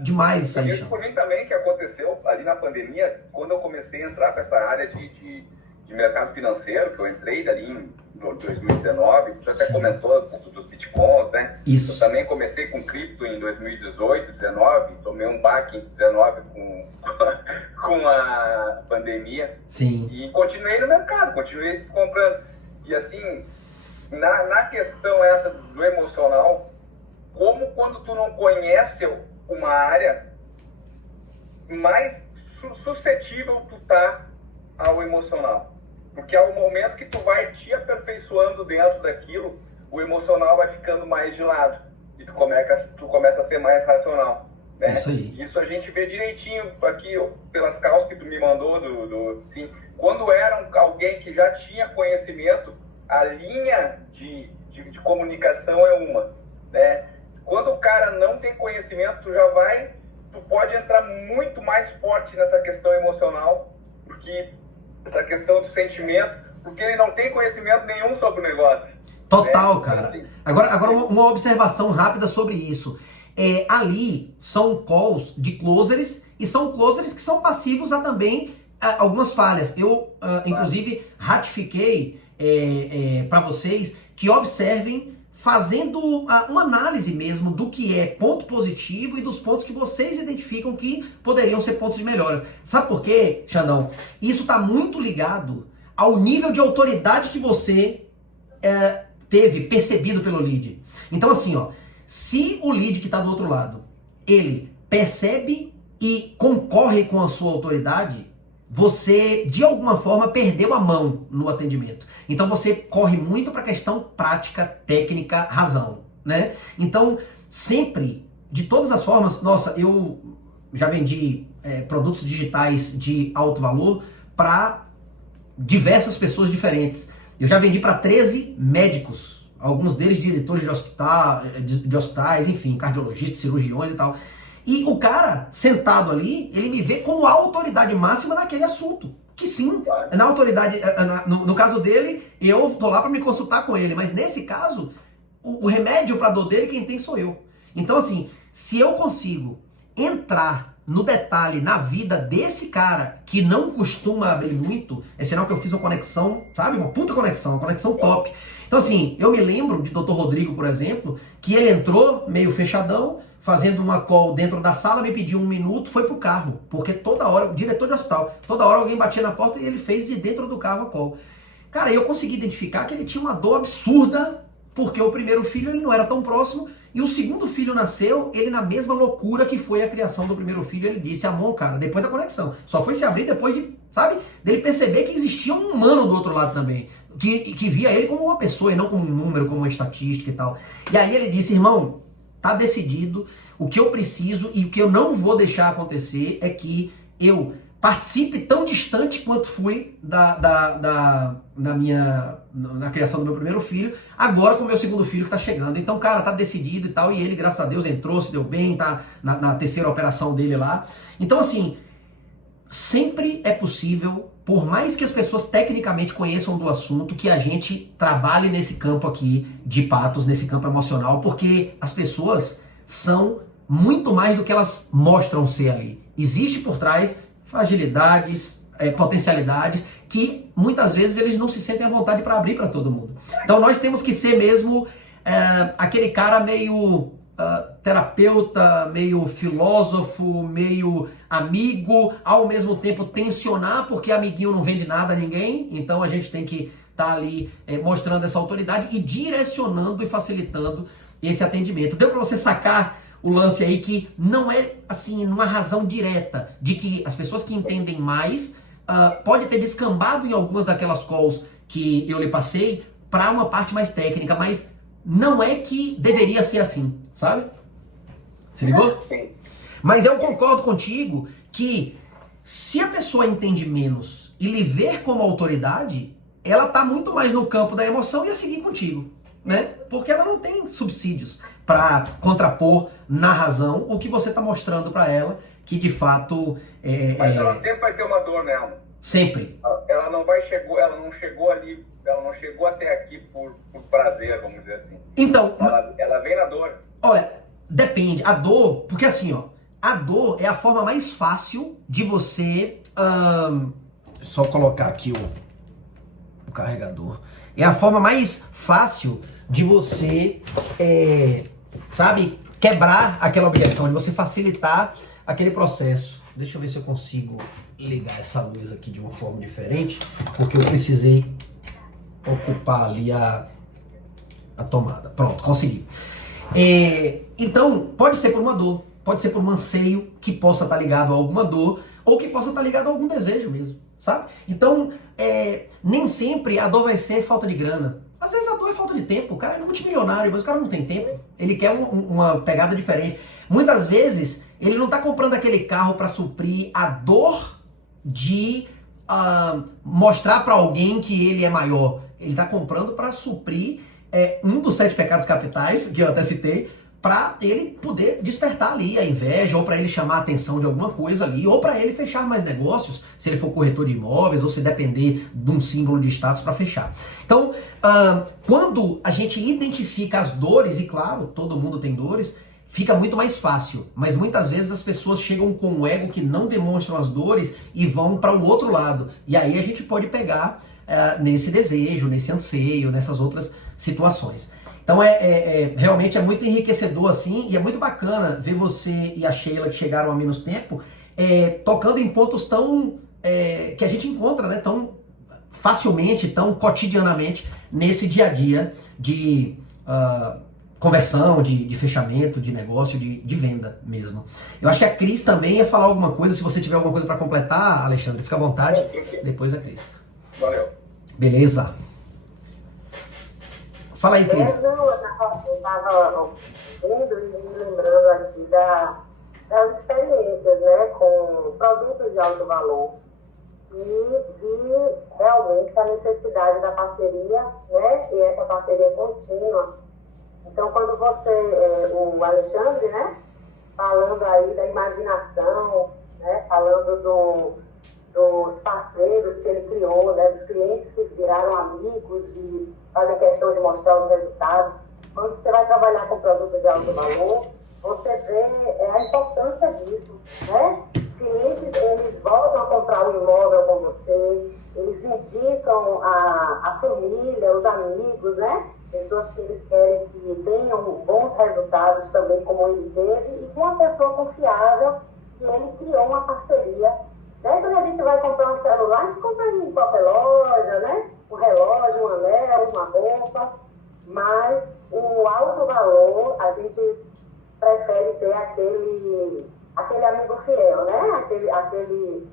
demais isso aí. Isso por mim também que aconteceu ali na pandemia, quando eu comecei a entrar para essa área de mercado financeiro, que eu entrei ali em 2019, você até comentou dos bitcoins, né? Isso. Eu também comecei com cripto em 2018, 19, tomei um baque em 19 com a pandemia. Sim. E continuei no mercado, continuei comprando. E assim, na questão essa do emocional, como quando tu não conhece uma área, mais suscetível tu tá ao emocional. Porque ao momento que tu vai te aperfeiçoando dentro daquilo, o emocional vai ficando mais de lado. e tu começa a ser mais racional. Né? Isso aí. Isso a gente vê direitinho aqui, ó, pelas causas que tu me mandou, sim, quando era alguém que já tinha conhecimento, a linha de comunicação é uma, né? Quando o cara não tem conhecimento, tu pode entrar muito mais forte nessa questão emocional, porque essa questão do sentimento, porque ele não tem conhecimento nenhum sobre o negócio. Total, né? cara. Assim, Agora uma observação rápida sobre isso. Ali são calls de closers e são closers que são passivos a também algumas falhas. Eu, inclusive, ratifiquei para vocês que observem fazendo uma análise mesmo do que é ponto positivo e dos pontos que vocês identificam que poderiam ser pontos de melhoras. Sabe por quê, Xandão? Isso está muito ligado ao nível de autoridade que você teve percebido pelo lead. Então assim, ó, se o lead que está do outro lado, ele percebe e concorre com a sua autoridade, você, de alguma forma, perdeu a mão no atendimento. Então você corre muito para a questão prática, técnica, razão, né? Então, sempre, de todas as formas, nossa, eu já vendi produtos digitais de alto valor para diversas pessoas diferentes. Eu já vendi para 13 médicos, alguns deles diretores de hospitais, enfim, cardiologistas, cirurgiões e tal. E o cara, sentado ali, ele me vê como a autoridade máxima naquele assunto. Que sim, na autoridade, no caso dele, eu tô lá para me consultar com ele. Mas nesse caso, o remédio para a dor dele, quem tem sou eu. Então assim, se eu consigo entrar no detalhe, na vida desse cara, que não costuma abrir muito, é sinal que eu fiz uma conexão, sabe? Uma puta conexão, uma conexão top. Então assim, eu me lembro de Dr. Rodrigo, por exemplo, que ele entrou meio fechadão, fazendo uma call dentro da sala, me pediu 1 minuto, foi pro carro. Porque toda hora, diretor de hospital, toda hora alguém batia na porta e ele fez de dentro do carro a call. Cara, eu consegui identificar que ele tinha uma dor absurda, porque o primeiro filho ele não era tão próximo, e o segundo filho nasceu, ele na mesma loucura que foi a criação do primeiro filho, ele disse, amor, cara, depois da conexão. Só foi se abrir depois de, sabe, dele perceber que existia um humano do outro lado também, que via ele como uma pessoa e não como um número, como uma estatística e tal. E aí ele disse, irmão, tá decidido, o que eu preciso e o que eu não vou deixar acontecer é que eu participe tão distante quanto fui na criação do meu primeiro filho, agora com o meu segundo filho que tá chegando. Então, cara, tá decidido e tal, e ele, graças a Deus, entrou, se deu bem, tá na terceira operação dele lá. Então, assim, sempre é possível, por mais que as pessoas tecnicamente conheçam do assunto, que a gente trabalhe nesse campo aqui de patos, nesse campo emocional, porque as pessoas são muito mais do que elas mostram ser ali. Existe por trás fragilidades, potencialidades, que muitas vezes eles não se sentem à vontade para abrir para todo mundo. Então nós temos que ser mesmo aquele cara meio terapeuta, meio filósofo, meio amigo, ao mesmo tempo tensionar, porque amiguinho não vende nada a ninguém, então a gente tem que estar ali mostrando essa autoridade e direcionando e facilitando esse atendimento. Deu para você sacar o lance aí que não é assim uma razão direta de que as pessoas que entendem mais pode ter descambado em algumas daquelas calls que eu lhe passei para uma parte mais técnica, mas não é que deveria ser assim, sabe? Se ligou? Sim. Mas eu concordo contigo que se a pessoa entende menos e lhe ver como autoridade, ela tá muito mais no campo da emoção e a seguir contigo, né? Porque ela não tem subsídios para contrapor na razão o que você tá mostrando para ela, que de fato Mas ela sempre vai ter uma dor nela. Sempre. Ela não chegou até aqui por prazer, vamos dizer assim. Então, ela vem na dor. olha, depende. A dor, porque assim, ó, a dor é a forma mais fácil de você, só colocar aqui o carregador. É a forma mais fácil de você, sabe, quebrar aquela objeção, de você facilitar aquele processo. Deixa eu ver se eu consigo ligar essa luz aqui de uma forma diferente, porque eu precisei ocupar ali a tomada. Pronto, consegui. Então, pode ser por uma dor, pode ser por um anseio que possa estar ligado a alguma dor, ou que possa estar ligado a algum desejo mesmo, sabe? Então, nem sempre a dor vai ser falta de grana, Às vezes a dor é falta de tempo. O cara é multimilionário, mas o cara não tem tempo. Ele quer uma pegada diferente. Muitas vezes, ele não está comprando aquele carro para suprir a dor de mostrar para alguém que ele é maior. Ele está comprando para suprir um dos 7 pecados capitais, que eu até citei, para ele poder despertar ali a inveja, ou para ele chamar a atenção de alguma coisa ali, ou para ele fechar mais negócios, se ele for corretor de imóveis, ou se depender de um símbolo de status para fechar. Então, quando a gente identifica as dores, e claro, todo mundo tem dores, fica muito mais fácil, mas muitas vezes as pessoas chegam com um ego que não demonstram as dores e vão para o outro lado, e aí a gente pode pegar nesse desejo, nesse anseio, nessas outras situações. Então realmente é muito enriquecedor assim, e é muito bacana ver você e a Sheila, que chegaram há menos tempo, tocando em pontos tão que a gente encontra, né, tão facilmente, tão cotidianamente nesse dia a dia de conversão, de fechamento, de negócio, de venda mesmo. Eu acho que a Cris também ia falar alguma coisa. Se você tiver alguma coisa para completar, Alexandre, fica à vontade. Depois a Cris. Valeu. Beleza. Fala aí, Cris. Eu estava vendo e me lembrando aqui das experiências, né, com produtos de alto valor, e vi realmente a necessidade da parceria, né, e essa parceria contínua. Então, quando o Alexandre, né, falando aí da imaginação, né, falando dos parceiros que ele criou, né, dos clientes que viraram amigos e fazem questão de mostrar os resultados. Quando você vai trabalhar com produto de alto valor, você vê a importância disso, né? Os clientes, eles voltam a comprar um imóvel com você, eles indicam a família, os amigos, né? Pessoas que eles querem que tenham bons resultados também, como ele teve, e com uma pessoa confiável, que ele criou uma parceria. Né? Quando a gente vai comprar um celular, a gente compra em qualquer loja, né? Um relógio, um anel, uma roupa, mas o alto valor, a gente prefere ter aquele amigo fiel, né? Aquele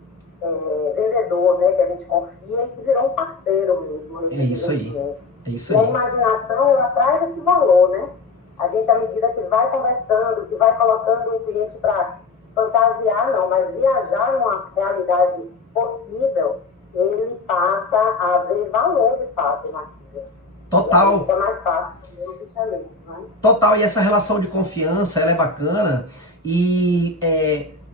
vendedor, né? Que a gente confia e que virou um parceiro mesmo. É isso aí. É isso aí. E a aí. imaginação, ela traz esse valor, né? A gente, à medida que vai conversando, que vai colocando o cliente para fantasiar, não, mas viajar numa realidade possível, ele passa a ver valor de fato naquilo. Total. Fica mais fácil o fechamento, né? Total, e essa relação de confiança, ela é bacana e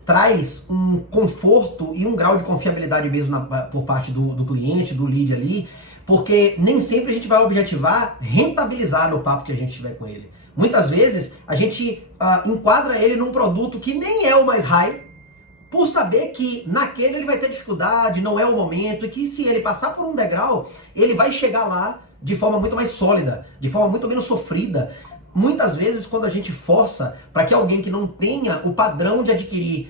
traz um conforto e um grau de confiabilidade mesmo por parte do cliente, do lead ali, porque nem sempre a gente vai objetivar rentabilizar no papo que a gente tiver com ele. Muitas vezes a gente enquadra ele num produto que nem é o mais high, por saber que naquele ele vai ter dificuldade, não é o momento, e que se ele passar por um degrau, ele vai chegar lá de forma muito mais sólida, de forma muito menos sofrida. Muitas vezes, quando a gente força para que alguém que não tenha o padrão de adquirir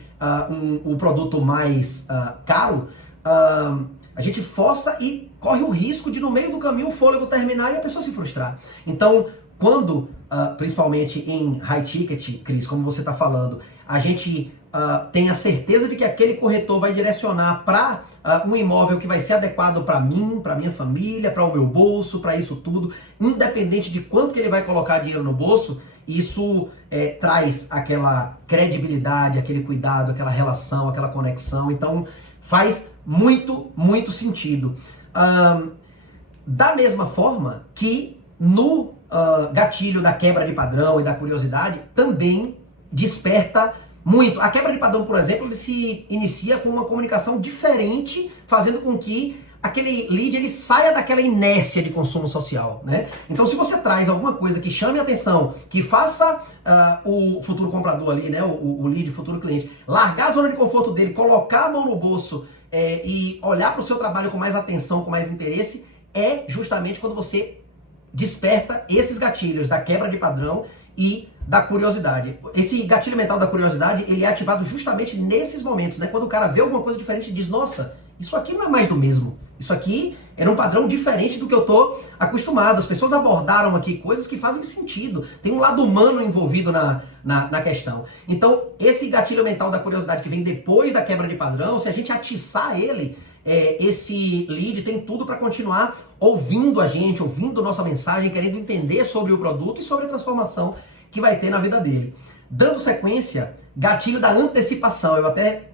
um produto mais caro, a gente força e corre o risco de, no meio do caminho, o fôlego terminar e a pessoa se frustrar. Então, quando, principalmente em high ticket, Cris, como você está falando, a gente tem a certeza de que aquele corretor vai direcionar para um imóvel que vai ser adequado para mim, para minha família, para o meu bolso, para isso tudo, independente de quanto que ele vai colocar dinheiro no bolso, isso traz aquela credibilidade, aquele cuidado, aquela relação, aquela conexão. Então, faz muito, muito sentido. Da mesma forma que no gatilho da quebra de padrão e da curiosidade também desperta muito. A quebra de padrão, por exemplo, ele se inicia com uma comunicação diferente, fazendo com que aquele lead ele saia daquela inércia de consumo social, né? Então, se você traz alguma coisa que chame a atenção, que faça o futuro comprador ali, né, o lead, futuro cliente, largar a zona de conforto dele, colocar a mão no bolso e olhar para o seu trabalho com mais atenção, com mais interesse, é justamente quando você desperta esses gatilhos da quebra de padrão e da curiosidade. Esse gatilho mental da curiosidade, ele é ativado justamente nesses momentos, né? Quando o cara vê alguma coisa diferente e diz, nossa, isso aqui não é mais do mesmo. Isso aqui era um padrão diferente do que eu tô acostumado. As pessoas abordaram aqui coisas que fazem sentido. Tem um lado humano envolvido na questão. Então, esse gatilho mental da curiosidade que vem depois da quebra de padrão, se a gente atiçar ele, esse lead tem tudo para continuar ouvindo a gente, ouvindo nossa mensagem, querendo entender sobre o produto e sobre a transformação que vai ter na vida dele. Dando sequência, gatilho da antecipação. Eu até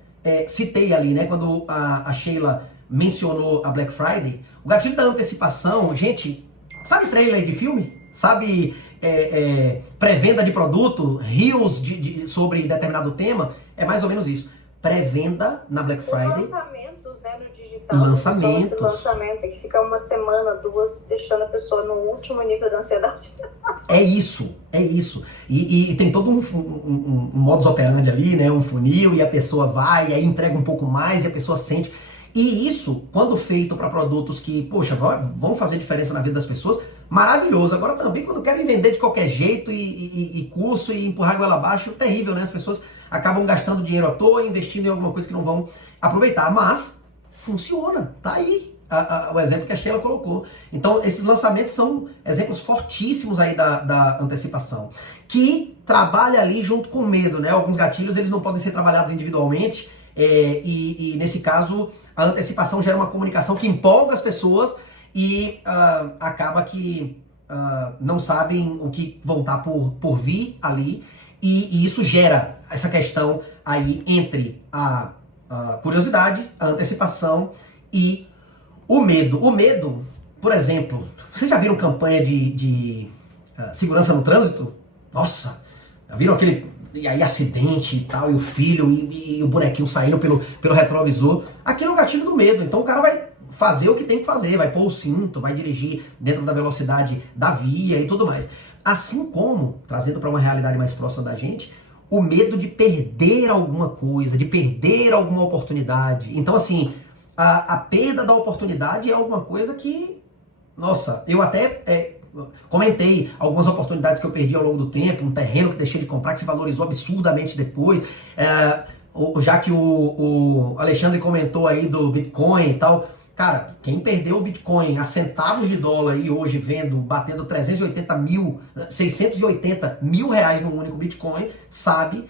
citei ali, né, quando a Sheila mencionou a Black Friday. O gatilho da antecipação, gente, sabe trailer de filme? Sabe pré-venda de produto, reels sobre determinado tema? É mais ou menos isso. Pré-venda na Black Friday. Os lançamentos, né, no digital. Lançamentos. Lançamento, que fica uma semana, 2, deixando a pessoa no último nível da ansiedade. É isso. E tem todo um modus operandi ali, né? Um funil, e a pessoa vai, e aí entrega um pouco mais, e a pessoa sente. E isso, quando feito para produtos que, poxa, vão fazer diferença na vida das pessoas, maravilhoso. Agora também, quando querem vender de qualquer jeito e curso e empurrar a goela abaixo, terrível, né? As pessoas acabam gastando dinheiro à toa, investindo em alguma coisa que não vão aproveitar. Mas funciona, tá aí o exemplo que a Sheila colocou. Então, esses lançamentos são exemplos fortíssimos aí da antecipação, que trabalha ali junto com o medo, né? Alguns gatilhos, eles não podem ser trabalhados individualmente, e nesse caso, a antecipação gera uma comunicação que empolga as pessoas e acaba que não sabem o que vão estar por vir ali, e isso gera essa questão aí entre a curiosidade, a antecipação e o medo. O medo, por exemplo, vocês já viram campanha de segurança no trânsito? Nossa, já viram aquele acidente e tal, e o filho e o bonequinho saindo pelo retrovisor? Aquilo é o gatilho do medo. Então o cara vai fazer o que tem que fazer, vai pôr o cinto, vai dirigir dentro da velocidade da via e tudo mais. Assim como, trazendo para uma realidade mais próxima da gente, o medo de perder alguma coisa, de perder alguma oportunidade. Então, assim, a perda da oportunidade é alguma coisa que, nossa, eu até comentei algumas oportunidades que eu perdi ao longo do tempo, um terreno que deixei de comprar, que se valorizou absurdamente depois, já que o Alexandre comentou aí do Bitcoin e tal. Cara, quem perdeu o Bitcoin a centavos de dólar e hoje batendo 680 mil reais num único Bitcoin, sabe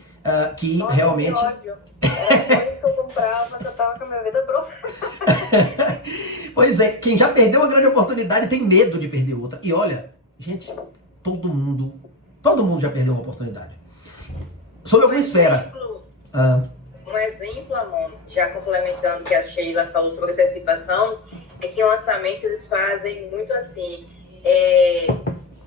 que Nossa, realmente... Que ódio. Era isso que eu comprava, mas eu tava com a minha vida pronta. Pois é, quem já perdeu uma grande oportunidade tem medo de perder outra. E olha, gente, todo mundo já perdeu uma oportunidade. Sob alguma esfera. Um exemplo, amor, já complementando o que a Sheila falou sobre antecipação, é que em lançamento eles fazem muito assim,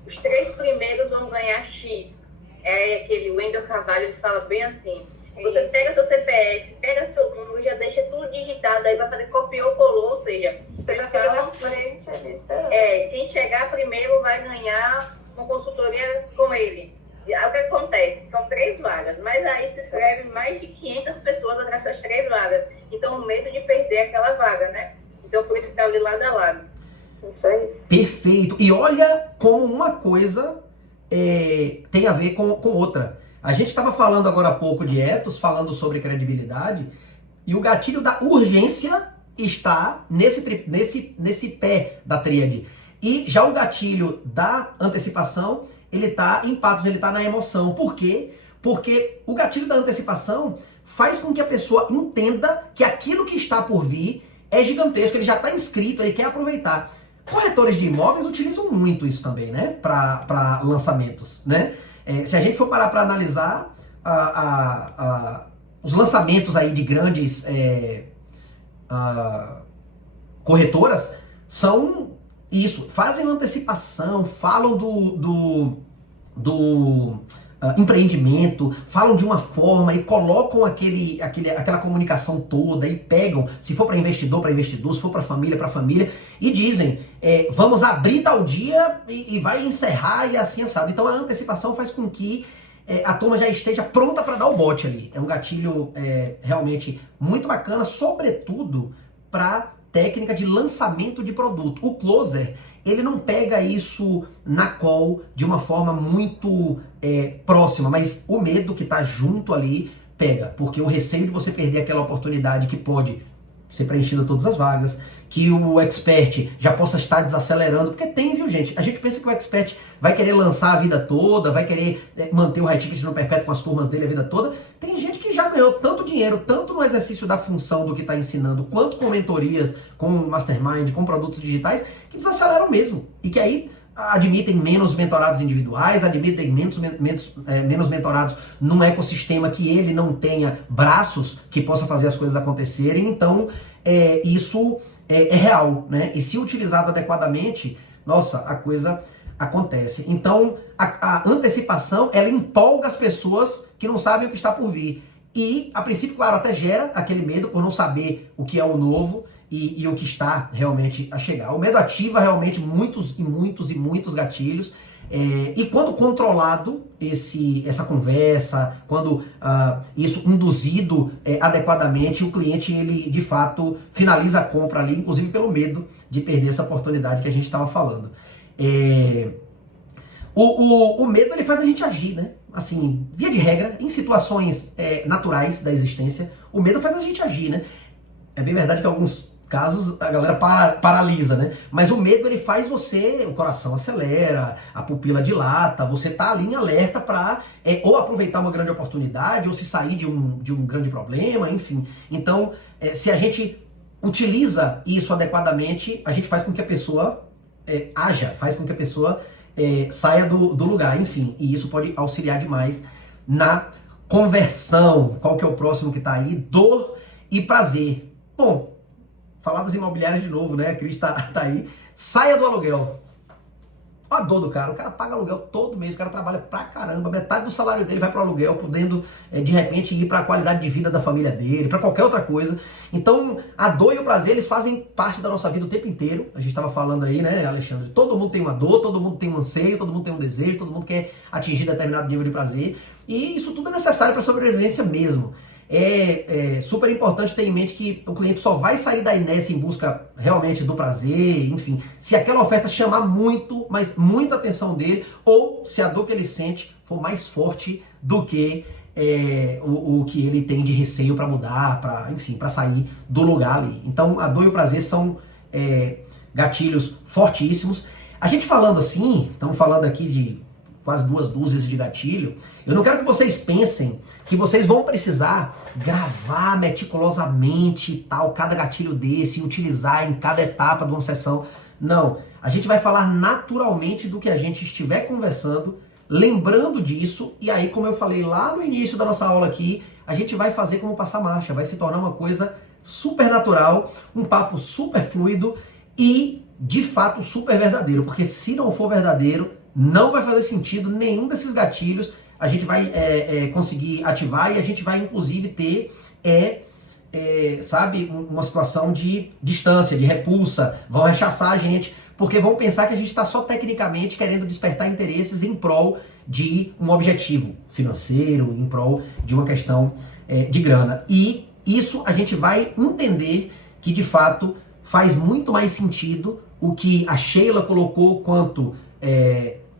os 3 primeiros vão ganhar X. Aquele Wendel Carvalho, ele fala bem assim, você pega seu CPF, pega seu número, já deixa tudo digitado, aí vai fazer copiou, colou, ou seja, eles falam, quem chegar primeiro vai ganhar uma consultoria com ele. E aí o que acontece? São 3 vagas, mas aí se inscrevem mais de 500 pessoas atrás das 3 vagas. Então, o medo de perder aquela vaga, né? Então, por isso que tá ali lado a lado. Isso aí. Perfeito. E olha como uma coisa tem a ver com outra. A gente estava falando agora há pouco de ethos, falando sobre credibilidade, e o gatilho da urgência está nesse pé da tríade. E já o gatilho da antecipação, ele tá em patos, ele tá na emoção. Por quê? Porque o gatilho da antecipação faz com que a pessoa entenda que aquilo que está por vir é gigantesco, ele já está inscrito, ele quer aproveitar. Corretores de imóveis utilizam muito isso também, né? Para lançamentos, né? Se a gente for parar para analisar os lançamentos aí de grandes corretoras, são isso, fazem antecipação, falam do empreendimento, falam de uma forma e colocam aquela comunicação toda e pegam, se for para investidor, se for para família, e dizem, vamos abrir tal dia e vai encerrar e assim assado. Então a antecipação faz com que a turma já esteja pronta para dar o bote ali. É um gatilho realmente muito bacana, sobretudo para técnica de lançamento de produto. O closer, ele não pega isso na call de uma forma muito próxima, mas o medo que tá junto ali pega, porque o receio de você perder aquela oportunidade que pode ser preenchida todas as vagas, que o expert já possa estar desacelerando, porque tem, viu, gente? A gente pensa que o expert vai querer lançar a vida toda, vai querer manter o high ticket no perpétuo com as turmas dele a vida toda. Tem gente que que já ganhou tanto dinheiro, tanto no exercício da função do que está ensinando, quanto com mentorias, com mastermind, com produtos digitais, que desaceleram mesmo. E que aí admitem menos mentorados individuais, admitem menos mentorados num ecossistema que ele não tenha braços que possa fazer as coisas acontecerem. Então, isso é real, né? E se utilizado adequadamente, nossa, a coisa acontece. Então, a antecipação, ela empolga as pessoas que não sabem o que está por vir. E, a princípio, claro, até gera aquele medo por não saber o que é o novo e o que está realmente a chegar. O medo ativa realmente muitos gatilhos. E quando controlado essa conversa, quando isso induzido adequadamente, o cliente, ele de fato finaliza a compra ali, inclusive pelo medo de perder essa oportunidade que a gente estava falando. O medo, ele faz a gente agir, né? Assim, via de regra, em situações naturais da existência, o medo faz a gente agir, né? É bem verdade que em alguns casos a galera paralisa, né? Mas o medo, ele faz o coração acelera, a pupila dilata, você tá ali em alerta para ou aproveitar uma grande oportunidade, ou se sair de um grande problema, enfim. Então, se a gente utiliza isso adequadamente, a gente faz com que a pessoa haja, faz com que a pessoa saia do lugar, enfim. E isso pode auxiliar demais na conversão. Qual que é o próximo que tá aí? Dor e prazer. Bom, falar das imobiliárias de novo, né? A Cris tá aí. Saia do aluguel. Olha a dor do cara. O cara paga aluguel todo mês, o cara trabalha pra caramba, metade do salário dele vai pro aluguel, podendo de repente ir pra qualidade de vida da família dele, pra qualquer outra coisa. Então, a dor e o prazer, eles fazem parte da nossa vida o tempo inteiro. A gente tava falando aí, né, Alexandre? Todo mundo tem uma dor, todo mundo tem um anseio, todo mundo tem um desejo, todo mundo quer atingir determinado nível de prazer. E isso tudo é necessário pra sobrevivência mesmo. É super importante ter em mente que o cliente só vai sair da inércia em busca realmente do prazer, enfim, se aquela oferta chamar muito, mas muita atenção dele, ou se a dor que ele sente for mais forte do que o que ele tem de receio para mudar, para sair do lugar ali. Então, a dor e o prazer são gatilhos fortíssimos. A gente falando assim, estamos falando aqui de quase 2 dúzias de gatilho, eu não quero que vocês pensem que vocês vão precisar gravar meticulosamente tal, cada gatilho desse, e utilizar em cada etapa de uma sessão. Não, a gente vai falar naturalmente do que a gente estiver conversando, lembrando disso, e aí, como eu falei lá no início da nossa aula aqui, a gente vai fazer como passar marcha, vai se tornar uma coisa super natural, um papo super fluido e, de fato, super verdadeiro, porque se não for verdadeiro, não vai fazer sentido nenhum desses gatilhos, a gente vai conseguir ativar e a gente vai inclusive ter, uma situação de distância, de repulsa, vão rechaçar a gente, porque vão pensar que a gente está só tecnicamente querendo despertar interesses em prol de um objetivo financeiro, em prol de uma questão de grana. E isso a gente vai entender que de fato faz muito mais sentido o que a Sheila colocou quanto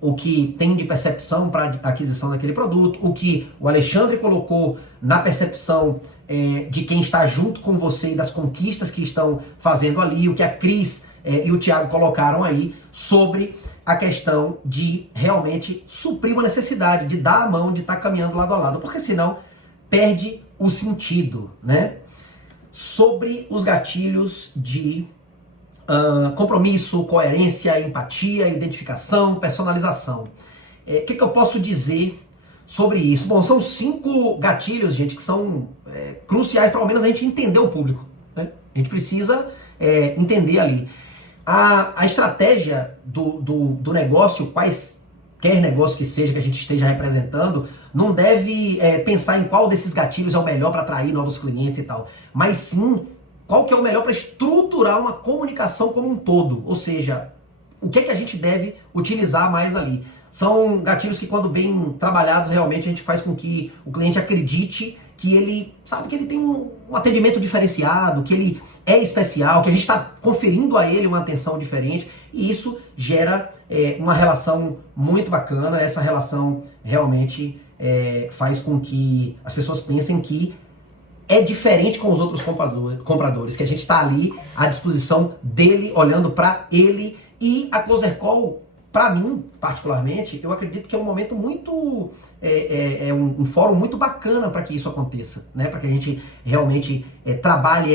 o que tem de percepção para aquisição daquele produto, o que o Alexandre colocou na percepção de quem está junto com você e das conquistas que estão fazendo ali, o que a Cris e o Thiago colocaram aí sobre a questão de realmente suprir uma necessidade, de dar a mão, de estar caminhando lado a lado, porque senão perde o sentido, né? Sobre os gatilhos de compromisso, coerência, empatia, identificação, personalização. O que eu posso dizer sobre isso? Bom, são 5 gatilhos, gente, que são cruciais para ao menos a gente entender o público, né? A gente precisa entender ali. A estratégia do negócio, quaisquer negócio que seja que a gente esteja representando, não deve pensar em qual desses gatilhos é o melhor para atrair novos clientes e tal, mas sim qual que é o melhor para estruturar uma comunicação como um todo, ou seja, o que é que a gente deve utilizar mais ali. São gatilhos que, quando bem trabalhados, realmente a gente faz com que o cliente acredite que ele sabe que ele tem um atendimento diferenciado, que ele é especial, que a gente está conferindo a ele uma atenção diferente, e isso gera uma relação muito bacana. Essa relação realmente faz com que as pessoas pensem que é diferente com os outros compradores, que a gente está ali à disposição dele, olhando para ele, e a Closer Call para mim, particularmente, eu acredito que é um momento muito, um fórum muito bacana para que isso aconteça, né? Para que a gente realmente trabalhe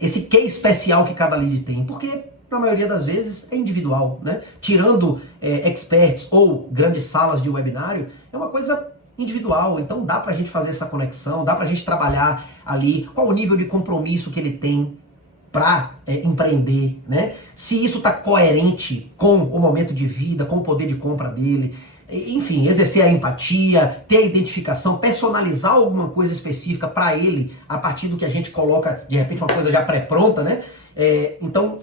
esse quê especial que cada lead tem, porque na maioria das vezes é individual, né? Tirando experts ou grandes salas de webinário, é uma coisa individual, então dá pra gente fazer essa conexão, dá pra gente trabalhar ali qual o nível de compromisso que ele tem para empreender, né? Se isso está coerente com o momento de vida, com o poder de compra dele, enfim, exercer a empatia, ter a identificação, personalizar alguma coisa específica para ele a partir do que a gente coloca, de repente, uma coisa já pré-pronta, né? Então,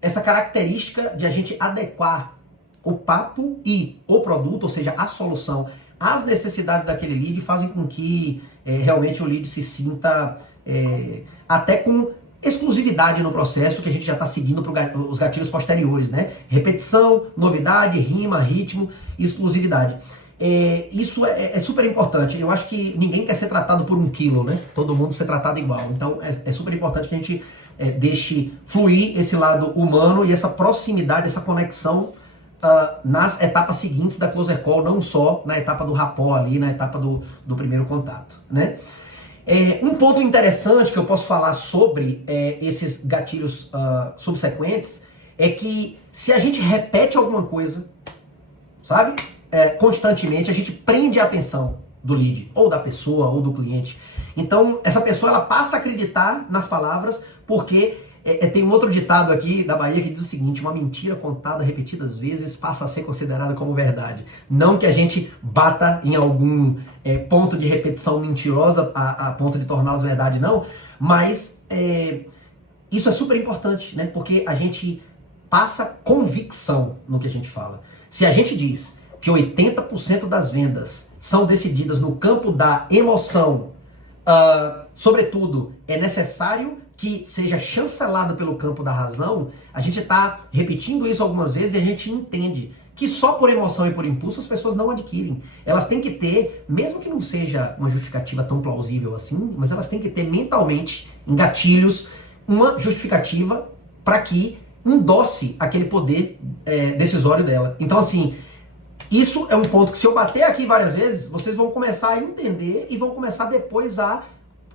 essa característica de a gente adequar o papo e o produto, ou seja, a solução, às necessidades daquele lead, fazem com que realmente o lead se sinta até com exclusividade no processo, que a gente já está seguindo para os gatilhos posteriores, né? Repetição, novidade, rima, ritmo, exclusividade. Isso é super importante. Eu acho que ninguém quer ser tratado por 1 quilo, né? Todo mundo ser tratado igual. Então é super importante que a gente deixe fluir esse lado humano e essa proximidade, essa conexão nas etapas seguintes da closer call, não só na etapa do rapport ali, na etapa do primeiro contato, né? Um ponto interessante que eu posso falar sobre esses gatilhos subsequentes é que se a gente repete alguma coisa, sabe, constantemente, a gente prende a atenção do lead, ou da pessoa, ou do cliente. Então, essa pessoa ela passa a acreditar nas palavras porque tem um outro ditado aqui da Bahia que diz o seguinte: uma mentira contada repetidas vezes passa a ser considerada como verdade. Não que a gente bata em algum ponto de repetição mentirosa a ponto de torná-las verdade, não, mas isso é super importante, né? Porque a gente passa convicção no que a gente fala. Se a gente diz que 80% das vendas são decididas no campo da emoção, sobretudo, é necessário que seja chancelado pelo campo da razão, a gente está repetindo isso algumas vezes e a gente entende que só por emoção e por impulso as pessoas não adquirem. Elas têm que ter, mesmo que não seja uma justificativa tão plausível assim, mas elas têm que ter mentalmente, em gatilhos, uma justificativa para que endosse aquele poder decisório dela. Então, assim, isso é um ponto que se eu bater aqui várias vezes, vocês vão começar a entender e vão começar depois a...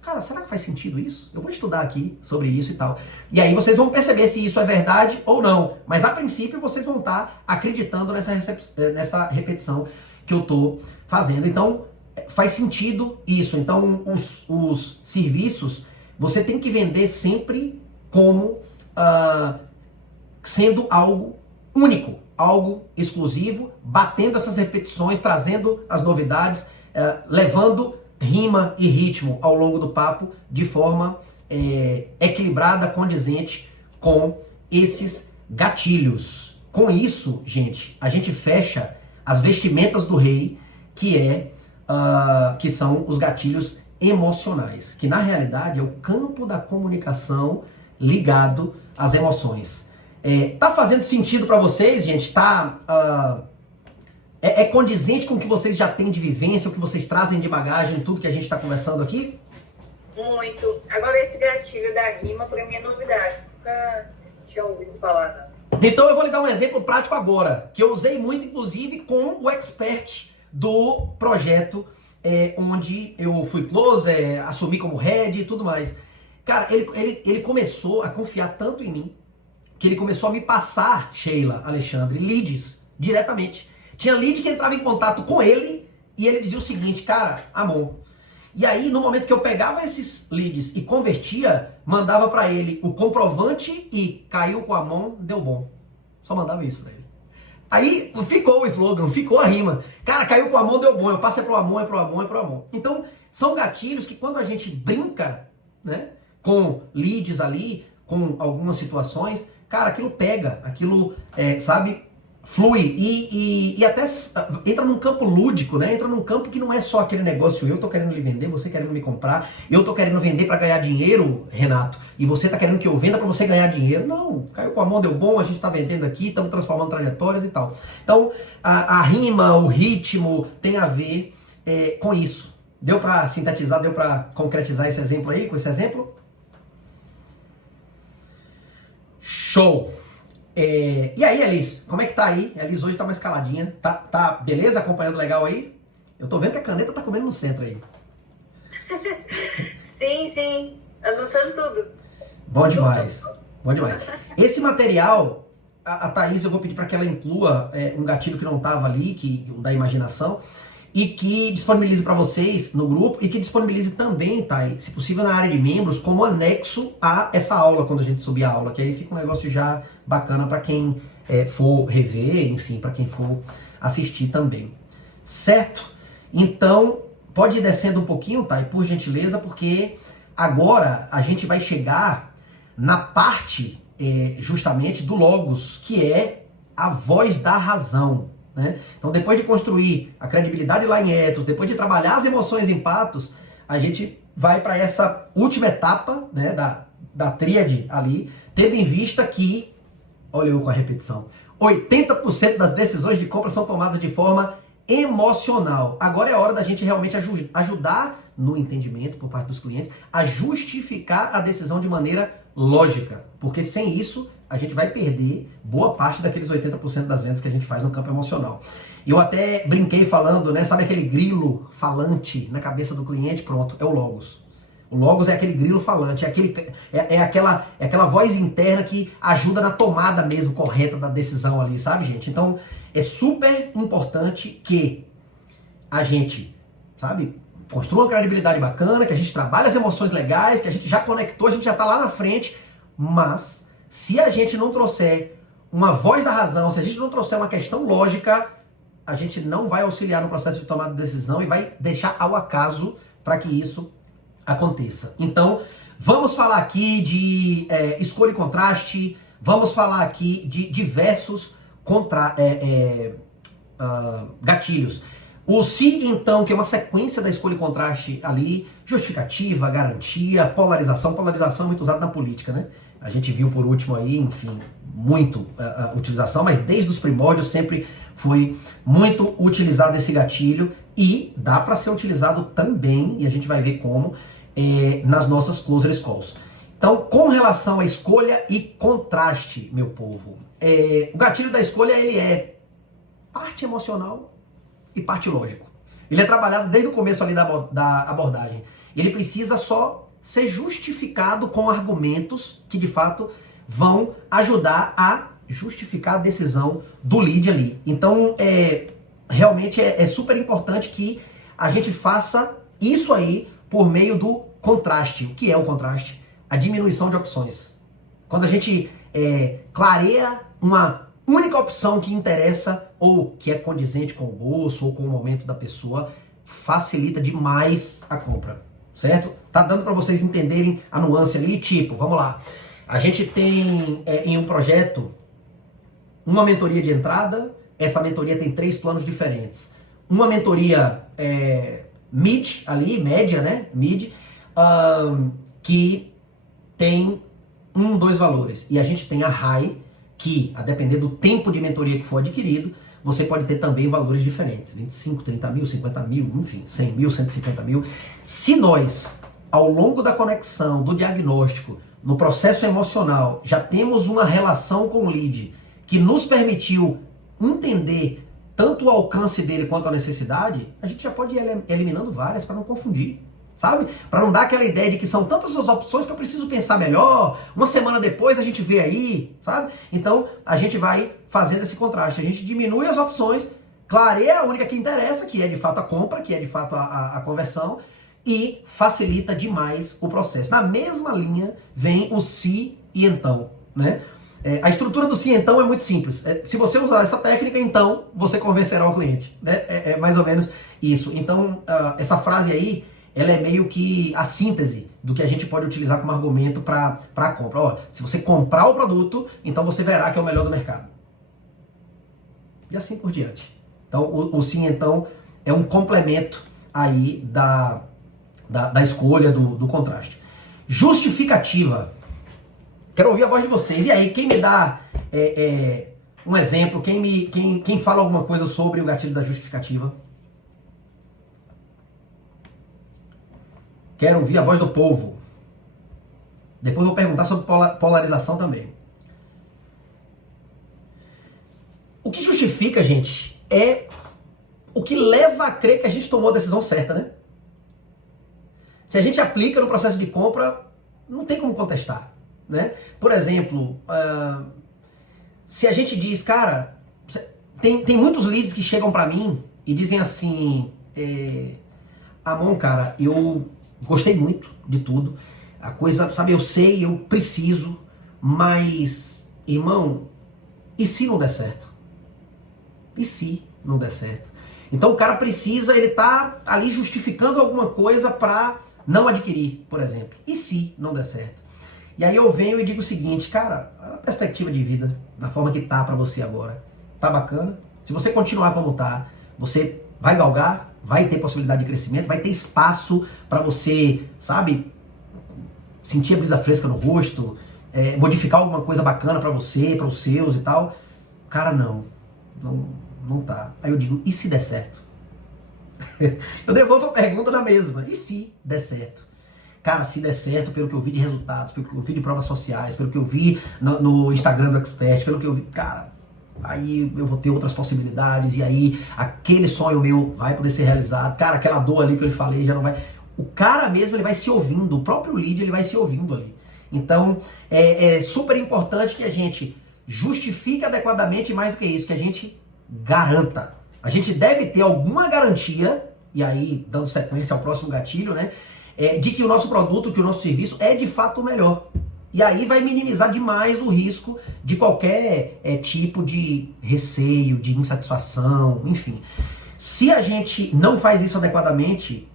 Cara, será que faz sentido isso? Eu vou estudar aqui sobre isso e tal. E aí vocês vão perceber se isso é verdade ou não. Mas a princípio vocês vão estar acreditando nessa repetição que eu estou fazendo. Então faz sentido isso. Então os serviços você tem que vender sempre como sendo algo único, algo exclusivo, batendo essas repetições, trazendo as novidades, levando rima e ritmo ao longo do papo de forma equilibrada, condizente com esses gatilhos. Com isso, gente, a gente fecha as vestimentas do rei, que são os gatilhos emocionais, que na realidade é o campo da comunicação ligado às emoções. Tá fazendo sentido para vocês, gente? É condizente com o que vocês já têm de vivência, o que vocês trazem de bagagem, tudo que a gente está conversando aqui? Muito. Agora esse gatilho da rima para mim é novidade. Nunca tinha ouvido falar, não. Então eu vou lhe dar um exemplo prático agora, que eu usei muito, inclusive, com o expert do projeto, onde eu fui closer, assumi como head e tudo mais. Cara, ele começou a confiar tanto em mim, que ele começou a me passar, Sheila, Alexandre, leads diretamente. Tinha lead que entrava em contato com ele e ele dizia o seguinte: cara, Amon. E aí, no momento que eu pegava esses leads e convertia, mandava para ele o comprovante e caiu com Amon, deu bom. Só mandava isso para ele. Aí ficou o slogan, ficou a rima. Cara, caiu com Amon, deu bom. Eu passo pro Amon, pro Amon, pro Amon. Então, são gatilhos que quando a gente brinca, né, com leads ali, com algumas situações, cara, aquilo pega, aquilo, sabe, flui e até entra num campo lúdico, né? Entra num campo que não é só aquele negócio, eu tô querendo lhe vender, você querendo me comprar, eu tô querendo vender para ganhar dinheiro, Renato, e você tá querendo que eu venda para você ganhar dinheiro. Não, caiu com a mão, deu bom, a gente tá vendendo aqui, estamos transformando trajetórias e tal. Então, a rima, o ritmo tem a ver com isso. Deu para sintetizar, deu para concretizar esse exemplo aí, com esse exemplo? Show! E aí, Elis, como é que tá aí? A Elis hoje tá mais caladinha. Tá beleza? Acompanhando legal aí? Eu tô vendo que a caneta tá comendo no centro aí. Sim, anotando tudo. Bom demais. Bom demais. Esse material, a Thaís, eu vou pedir para que ela inclua um gatilho que não tava ali, da imaginação, e que disponibilize para vocês no grupo, e que disponibilize também, Thaís, se possível na área de membros, como anexo a essa aula, quando a gente subir a aula, que aí fica um negócio já bacana para quem for rever, enfim, para quem for assistir também. Certo? Então, pode ir descendo um pouquinho, Thay, por gentileza, porque agora a gente vai chegar na parte justamente do Logos, que é a voz da razão. Né? Então, depois de construir a credibilidade lá em Ethos, depois de trabalhar as emoções em Patos, a gente vai para essa última etapa, né, da tríade ali, tendo em vista que, olha eu com a repetição, 80% das decisões de compra são tomadas de forma emocional. Agora é a hora da gente realmente ajudar no entendimento por parte dos clientes a justificar a decisão de maneira lógica, porque sem isso a gente vai perder boa parte daqueles 80% das vendas que a gente faz no campo emocional. Eu até brinquei falando, né, sabe aquele grilo falante na cabeça do cliente? Pronto, é o Logos. O Logos é aquele grilo falante, é aquela voz interna que ajuda na tomada mesmo correta da decisão ali, sabe, gente? Então, é super importante que a gente, sabe, construa uma credibilidade bacana, que a gente trabalhe as emoções legais, que a gente já conectou, a gente já tá lá na frente, mas se a gente não trouxer uma voz da razão, se a gente não trouxer uma questão lógica, a gente não vai auxiliar no processo de tomada de decisão e vai deixar ao acaso para que isso aconteça. Então, vamos falar aqui de escolha e contraste, vamos falar aqui de diversos gatilhos. O se, então, que é uma sequência da escolha e contraste ali, justificativa, garantia, polarização. Polarização é muito usada na política, né? A gente viu por último aí, enfim, muito utilização, mas desde os primórdios sempre foi muito utilizado esse gatilho e dá para ser utilizado também, e a gente vai ver como, nas nossas closer calls. Então, com relação à escolha e contraste, meu povo, o gatilho da escolha ele é parte emocional e parte lógico. Ele é trabalhado desde o começo ali da abordagem. Ele precisa só ser justificado com argumentos que de fato vão ajudar a justificar a decisão do lead ali. Então, realmente é super importante que a gente faça isso aí por meio do contraste. O que é o contraste? A diminuição de opções. Quando a gente clareia uma única opção que interessa ou que é condizente com o gosto ou com o momento da pessoa, facilita demais a compra, certo? Tá dando para vocês entenderem a nuance ali? Tipo, vamos lá. A gente tem em um projeto uma mentoria de entrada, essa mentoria tem 3 planos diferentes. Uma mentoria mid ali, média, né? Mid, que tem 2 valores. E a gente tem a high, que, a depender do tempo de mentoria que for adquirido, você pode ter também valores diferentes. 25, 30 mil, 50 mil, enfim, 100 mil, 150 mil. Se nós, ao longo da conexão, do diagnóstico, no processo emocional, já temos uma relação com o lead que nos permitiu entender tanto o alcance dele quanto a necessidade, a gente já pode ir eliminando várias para não confundir, sabe? Para não dar aquela ideia de que são tantas as opções que eu preciso pensar melhor, uma semana depois a gente vê aí, sabe? Então, a gente vai fazendo esse contraste, a gente diminui as opções, clareia a única que interessa, que é de fato a compra, que é de fato a conversão, e facilita demais o processo. Na mesma linha vem o se e então, né? A estrutura do se então é muito simples. Se você usar essa técnica, então você convencerá o cliente, né? É mais ou menos isso. Então, essa frase aí, ela é meio que a síntese do que a gente pode utilizar como argumento para a compra. Ó, se você comprar o produto, então você verá que é o melhor do mercado. E assim por diante. Então, o sim, então, é um complemento aí da escolha do contraste. Justificativa. Quero ouvir a voz de vocês. E aí, quem me dá um exemplo, quem fala alguma coisa sobre o gatilho da justificativa? Quero ouvir a voz do povo. Depois eu vou perguntar sobre polarização também. O que justifica, gente, é o que leva a crer que a gente tomou a decisão certa, né? Se a gente aplica no processo de compra, não tem como contestar, né? Por exemplo, se a gente diz, cara, tem muitos leads que chegam pra mim e dizem assim, Amon, cara, eu gostei muito de tudo, a coisa, sabe, eu sei, eu preciso, mas, irmão, e se não der certo? E se não der certo? Então o cara precisa, ele tá ali justificando alguma coisa pra não adquirir, por exemplo. E se não der certo? E aí eu venho e digo o seguinte, cara, a perspectiva de vida, da forma que tá pra você agora, tá bacana? Se você continuar como tá, você vai galgar, vai ter possibilidade de crescimento, vai ter espaço pra você, sabe, sentir a brisa fresca no rosto, modificar alguma coisa bacana pra você, para os seus e tal. Cara, não tá. Aí eu digo, e se der certo? Eu devolvo a pergunta na mesma. E se der certo? Cara, se der certo, pelo que eu vi de resultados, pelo que eu vi de provas sociais, pelo que eu vi no Instagram do Expert, pelo que eu vi, cara, aí eu vou ter outras possibilidades, e aí aquele sonho meu vai poder ser realizado. Cara, aquela dor ali que eu lhe falei já não vai... O cara mesmo, ele vai se ouvindo, o próprio lead, ele vai se ouvindo ali. Então, é super importante que a gente justifique adequadamente, e mais do que isso, que a gente garanta. A gente deve ter alguma garantia, e aí, dando sequência ao próximo gatilho, né, de que o nosso produto, que o nosso serviço é de fato o melhor. E aí vai minimizar demais o risco de qualquer tipo de receio, de insatisfação, enfim. Se a gente não faz isso adequadamente,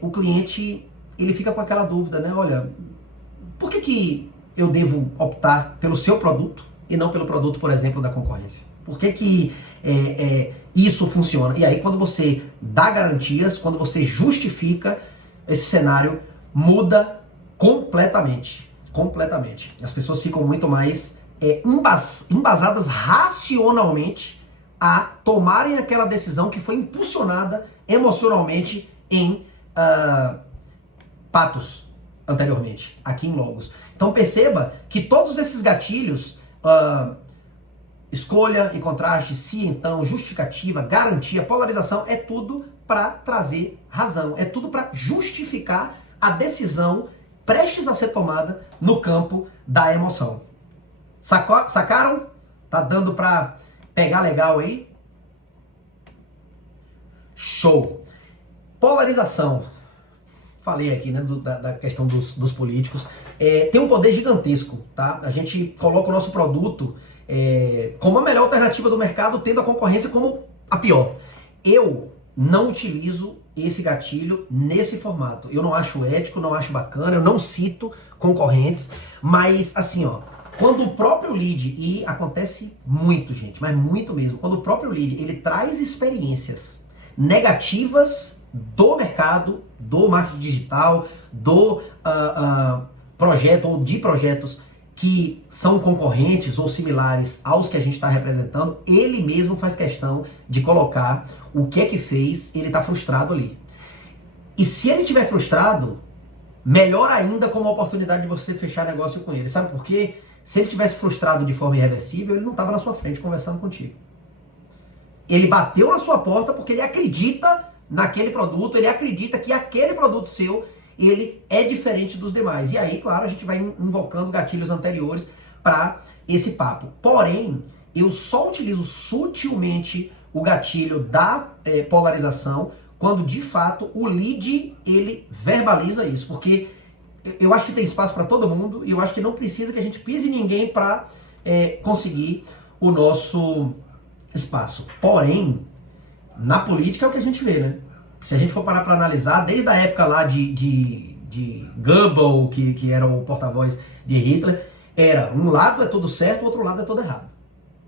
o cliente, ele fica com aquela dúvida, né, olha, por que eu devo optar pelo seu produto e não pelo produto, por exemplo, da concorrência? Por que isso funciona? E aí, quando você dá garantias, quando você justifica, esse cenário muda completamente. Completamente. As pessoas ficam muito mais embasadas racionalmente a tomarem aquela decisão que foi impulsionada emocionalmente em Patos, anteriormente, aqui em Logos. Então perceba que todos esses gatilhos... escolha e contraste, se, então, justificativa, garantia, polarização, é tudo para trazer razão, é tudo para justificar a decisão prestes a ser tomada no campo da emoção. Sacaram? Tá dando para pegar legal aí? Show! Polarização. Falei aqui, né, da questão dos políticos. Tem um poder gigantesco, tá? A gente coloca o nosso produto como a melhor alternativa do mercado, tendo a concorrência como a pior. Eu não utilizo esse gatilho nesse formato. Eu não acho ético, não acho bacana, eu não cito concorrentes, mas assim, ó, quando o próprio lead, e acontece muito, gente, mas muito mesmo, quando o próprio lead, ele traz experiências negativas do mercado, do marketing digital, do projeto ou de projetos que são concorrentes ou similares aos que a gente está representando, ele mesmo faz questão de colocar o que é que fez, ele está frustrado ali. E se ele estiver frustrado, melhor ainda como oportunidade de você fechar negócio com ele. Sabe por quê? Se ele tivesse frustrado de forma irreversível, ele não estava na sua frente conversando contigo. Ele bateu na sua porta porque ele acredita naquele produto, ele acredita que aquele produto seu, ele é diferente dos demais. E aí, claro, a gente vai invocando gatilhos anteriores para esse papo. Porém, eu só utilizo sutilmente o gatilho da polarização quando, de fato, o lead, ele verbaliza isso. Porque eu acho que tem espaço para todo mundo e eu acho que não precisa que a gente pise em ninguém para conseguir o nosso espaço. Porém, na política é o que a gente vê, né? Se a gente for parar para analisar, desde a época lá de Goebbels, que era o porta-voz de Hitler, era um lado é tudo certo, o outro lado é tudo errado.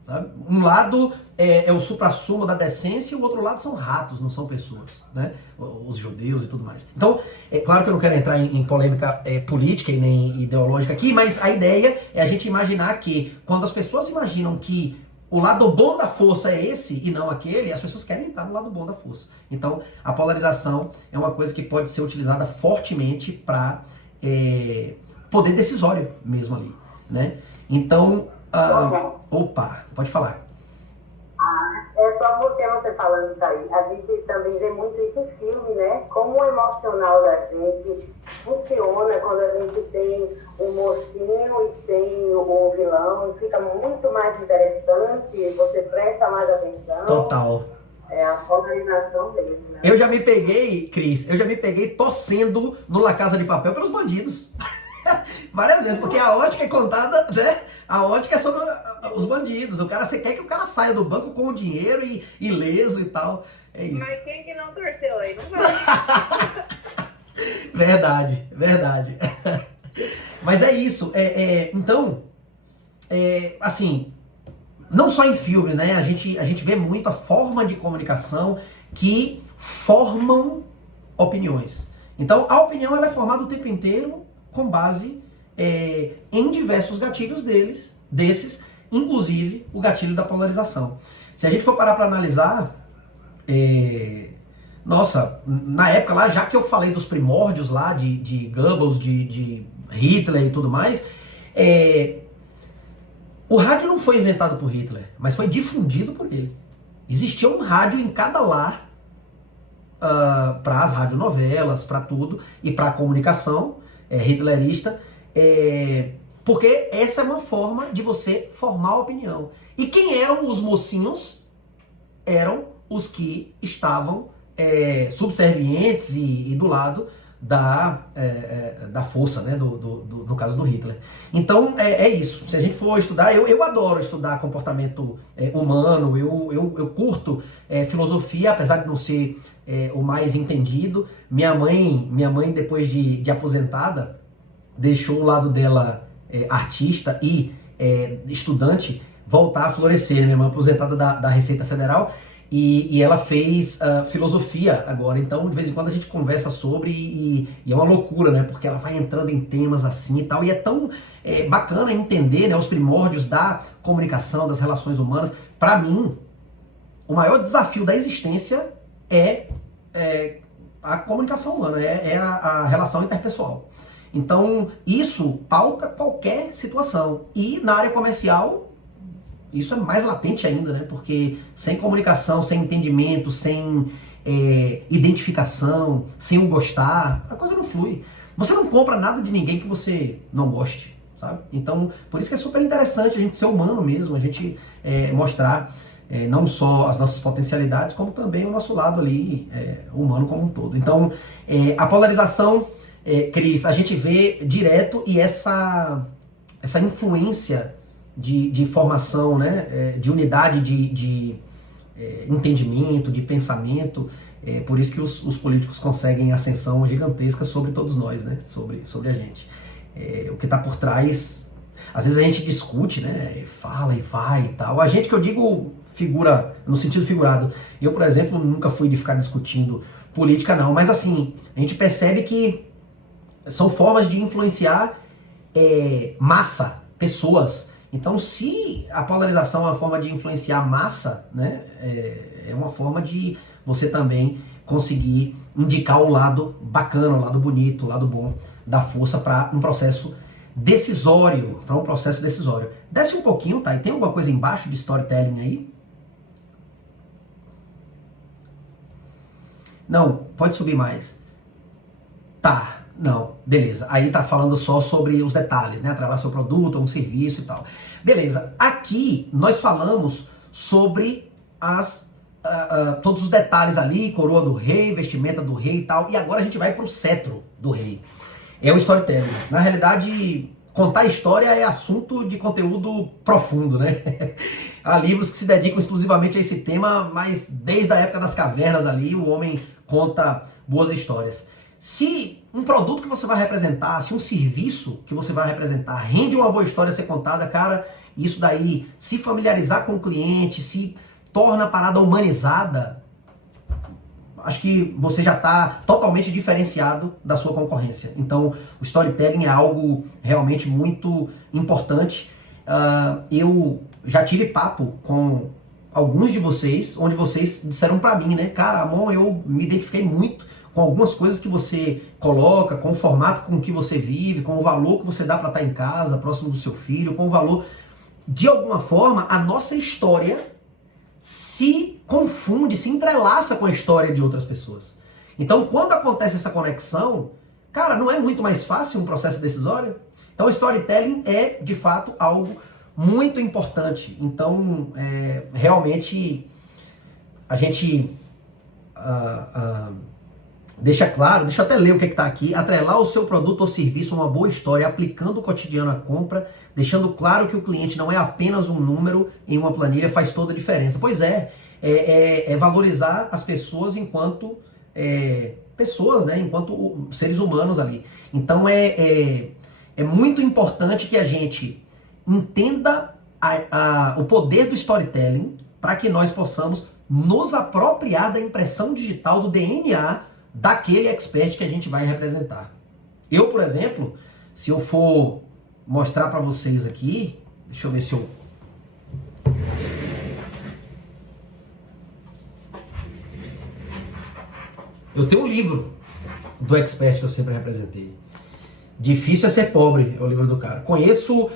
Sabe? Um lado é o suprassumo da decência e o outro lado são ratos, não são pessoas, né? Os judeus e tudo mais. Então, é claro que eu não quero entrar em polêmica política e nem ideológica aqui, mas a ideia é a gente imaginar que quando as pessoas imaginam que o lado bom da força é esse e não aquele, as pessoas querem estar no lado bom da força. Então, a polarização é uma coisa que pode ser utilizada fortemente para poder decisório mesmo ali, né? Então, opa, pode falar. você falando isso aí, a gente também vê muito isso em filme, né? Como o emocional da gente funciona quando a gente tem um mocinho e tem o vilão, e fica muito mais interessante, você presta mais atenção. Total. É a polarização mesmo, né? Eu já me peguei, Cris, torcendo no La Casa de Papel pelos bandidos. Várias vezes, porque a ótica é contada, né? A ótica é sobre os bandidos. Você quer que o cara saia do banco com o dinheiro e ileso e tal. É isso. Mas quem que não torceu aí? Não vai. Verdade. Mas é isso. Então, assim, não só em filme, né? A gente vê muito a forma de comunicação que formam opiniões. Então, a opinião ela é formada o tempo inteiro com base em diversos gatilhos desses, inclusive o gatilho da polarização. Se a gente for parar para analisar, nossa, na época lá, já que eu falei dos primórdios lá de Goebbels, de Hitler e tudo mais, o rádio não foi inventado por Hitler, mas foi difundido por ele. Existia um rádio em cada lar, para as radionovelas, para tudo, e para a comunicação hitlerista, porque essa é uma forma de você formar opinião. E quem eram os mocinhos? Eram os que estavam subservientes e do lado da força, né, no caso do Hitler. Então é isso. Se a gente for estudar, eu adoro estudar comportamento humano, eu curto filosofia, apesar de não ser o mais entendido. Minha mãe depois de aposentada, deixou o lado dela artista e estudante voltar a florescer. Minha mãe aposentada da Receita Federal, e ela fez filosofia agora. Então, de vez em quando a gente conversa sobre, e é uma loucura, né? Porque ela vai entrando em temas assim e tal, e é tão bacana entender, né, os primórdios da comunicação, das relações humanas. Para mim, o maior desafio da existência é a comunicação humana, a relação interpessoal. Então, isso pauta qualquer situação. E na área comercial, isso é mais latente ainda, né? Porque sem comunicação, sem entendimento, sem identificação, sem um gostar, a coisa não flui. Você não compra nada de ninguém que você não goste, sabe? Então, por isso que é super interessante a gente ser humano mesmo, a gente mostrar não só as nossas potencialidades, como também o nosso lado ali humano como um todo. Então, a polarização, Cris, a gente vê direto, e essa influência de formação, né, de unidade de entendimento, de pensamento, por isso que os políticos conseguem ascensão gigantesca sobre todos nós, né, sobre a gente. O que está por trás, às vezes a gente discute, né, fala e vai e tal. A gente, que eu digo, figura, no sentido figurado. Eu, por exemplo, nunca fui de ficar discutindo política, não, mas assim, a gente percebe que são formas de influenciar massa, pessoas. Então, se a polarização é uma forma de influenciar massa, né, é uma forma de você também conseguir indicar o lado bacana, o lado bonito, o lado bom da força para um processo decisório, Desce um pouquinho, tá? E tem alguma coisa embaixo de storytelling aí? Não, pode subir mais. Tá. Não, beleza. Aí tá falando só sobre os detalhes, né? Atrelar seu produto, um serviço e tal. Beleza. Aqui nós falamos sobre todos os detalhes ali, coroa do rei, vestimenta do rei e tal. E agora a gente vai pro cetro do rei. É o storytelling. Na realidade, contar história é assunto de conteúdo profundo, né? Há livros que se dedicam exclusivamente a esse tema, mas desde a época das cavernas ali, o homem conta boas histórias. Se um produto que você vai representar, se um serviço que você vai representar rende uma boa história a ser contada, cara, isso daí, se familiarizar com o cliente, se torna a parada humanizada, acho que você já está totalmente diferenciado da sua concorrência. Então, o storytelling é algo realmente muito importante. Eu já tive papo com alguns de vocês, onde vocês disseram para mim, né, cara, Amon, eu me identifiquei muito com algumas coisas que você coloca, com o formato com que você vive, com o valor que você dá para estar em casa, próximo do seu filho, com o valor... De alguma forma, a nossa história se confunde, se entrelaça com a história de outras pessoas. Então, quando acontece essa conexão, cara, não é muito mais fácil um processo decisório? Então, o storytelling é, de fato, algo muito importante. Então, realmente, a gente deixa claro, deixa eu até ler o que está aqui, atrelar o seu produto ou serviço a uma boa história, aplicando o cotidiano à compra, deixando claro que o cliente não é apenas um número em uma planilha, faz toda a diferença. Pois é valorizar as pessoas enquanto pessoas, né? Enquanto seres humanos ali. Então é muito importante que a gente entenda o poder do storytelling para que nós possamos nos apropriar da impressão digital do DNA daquele expert que a gente vai representar. Eu, por exemplo, se eu for mostrar para vocês aqui, deixa eu ver se eu... Eu tenho um livro do expert que eu sempre representei. Difícil é ser pobre, é o livro do cara. Conheço,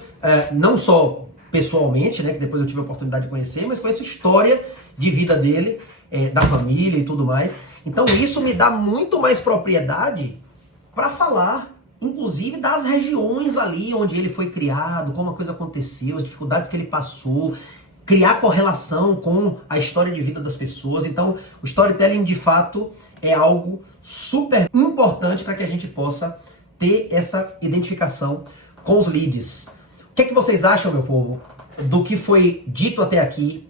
não só pessoalmente, né, que depois eu tive a oportunidade de conhecer, mas conheço a história de vida dele, da família e tudo mais. Então isso me dá muito mais propriedade para falar, inclusive das regiões ali onde ele foi criado, como a coisa aconteceu, as dificuldades que ele passou, criar correlação com a história de vida das pessoas. Então o storytelling de fato é algo super importante para que a gente possa ter essa identificação com os leads. O que é que vocês acham, meu povo, do que foi dito até aqui?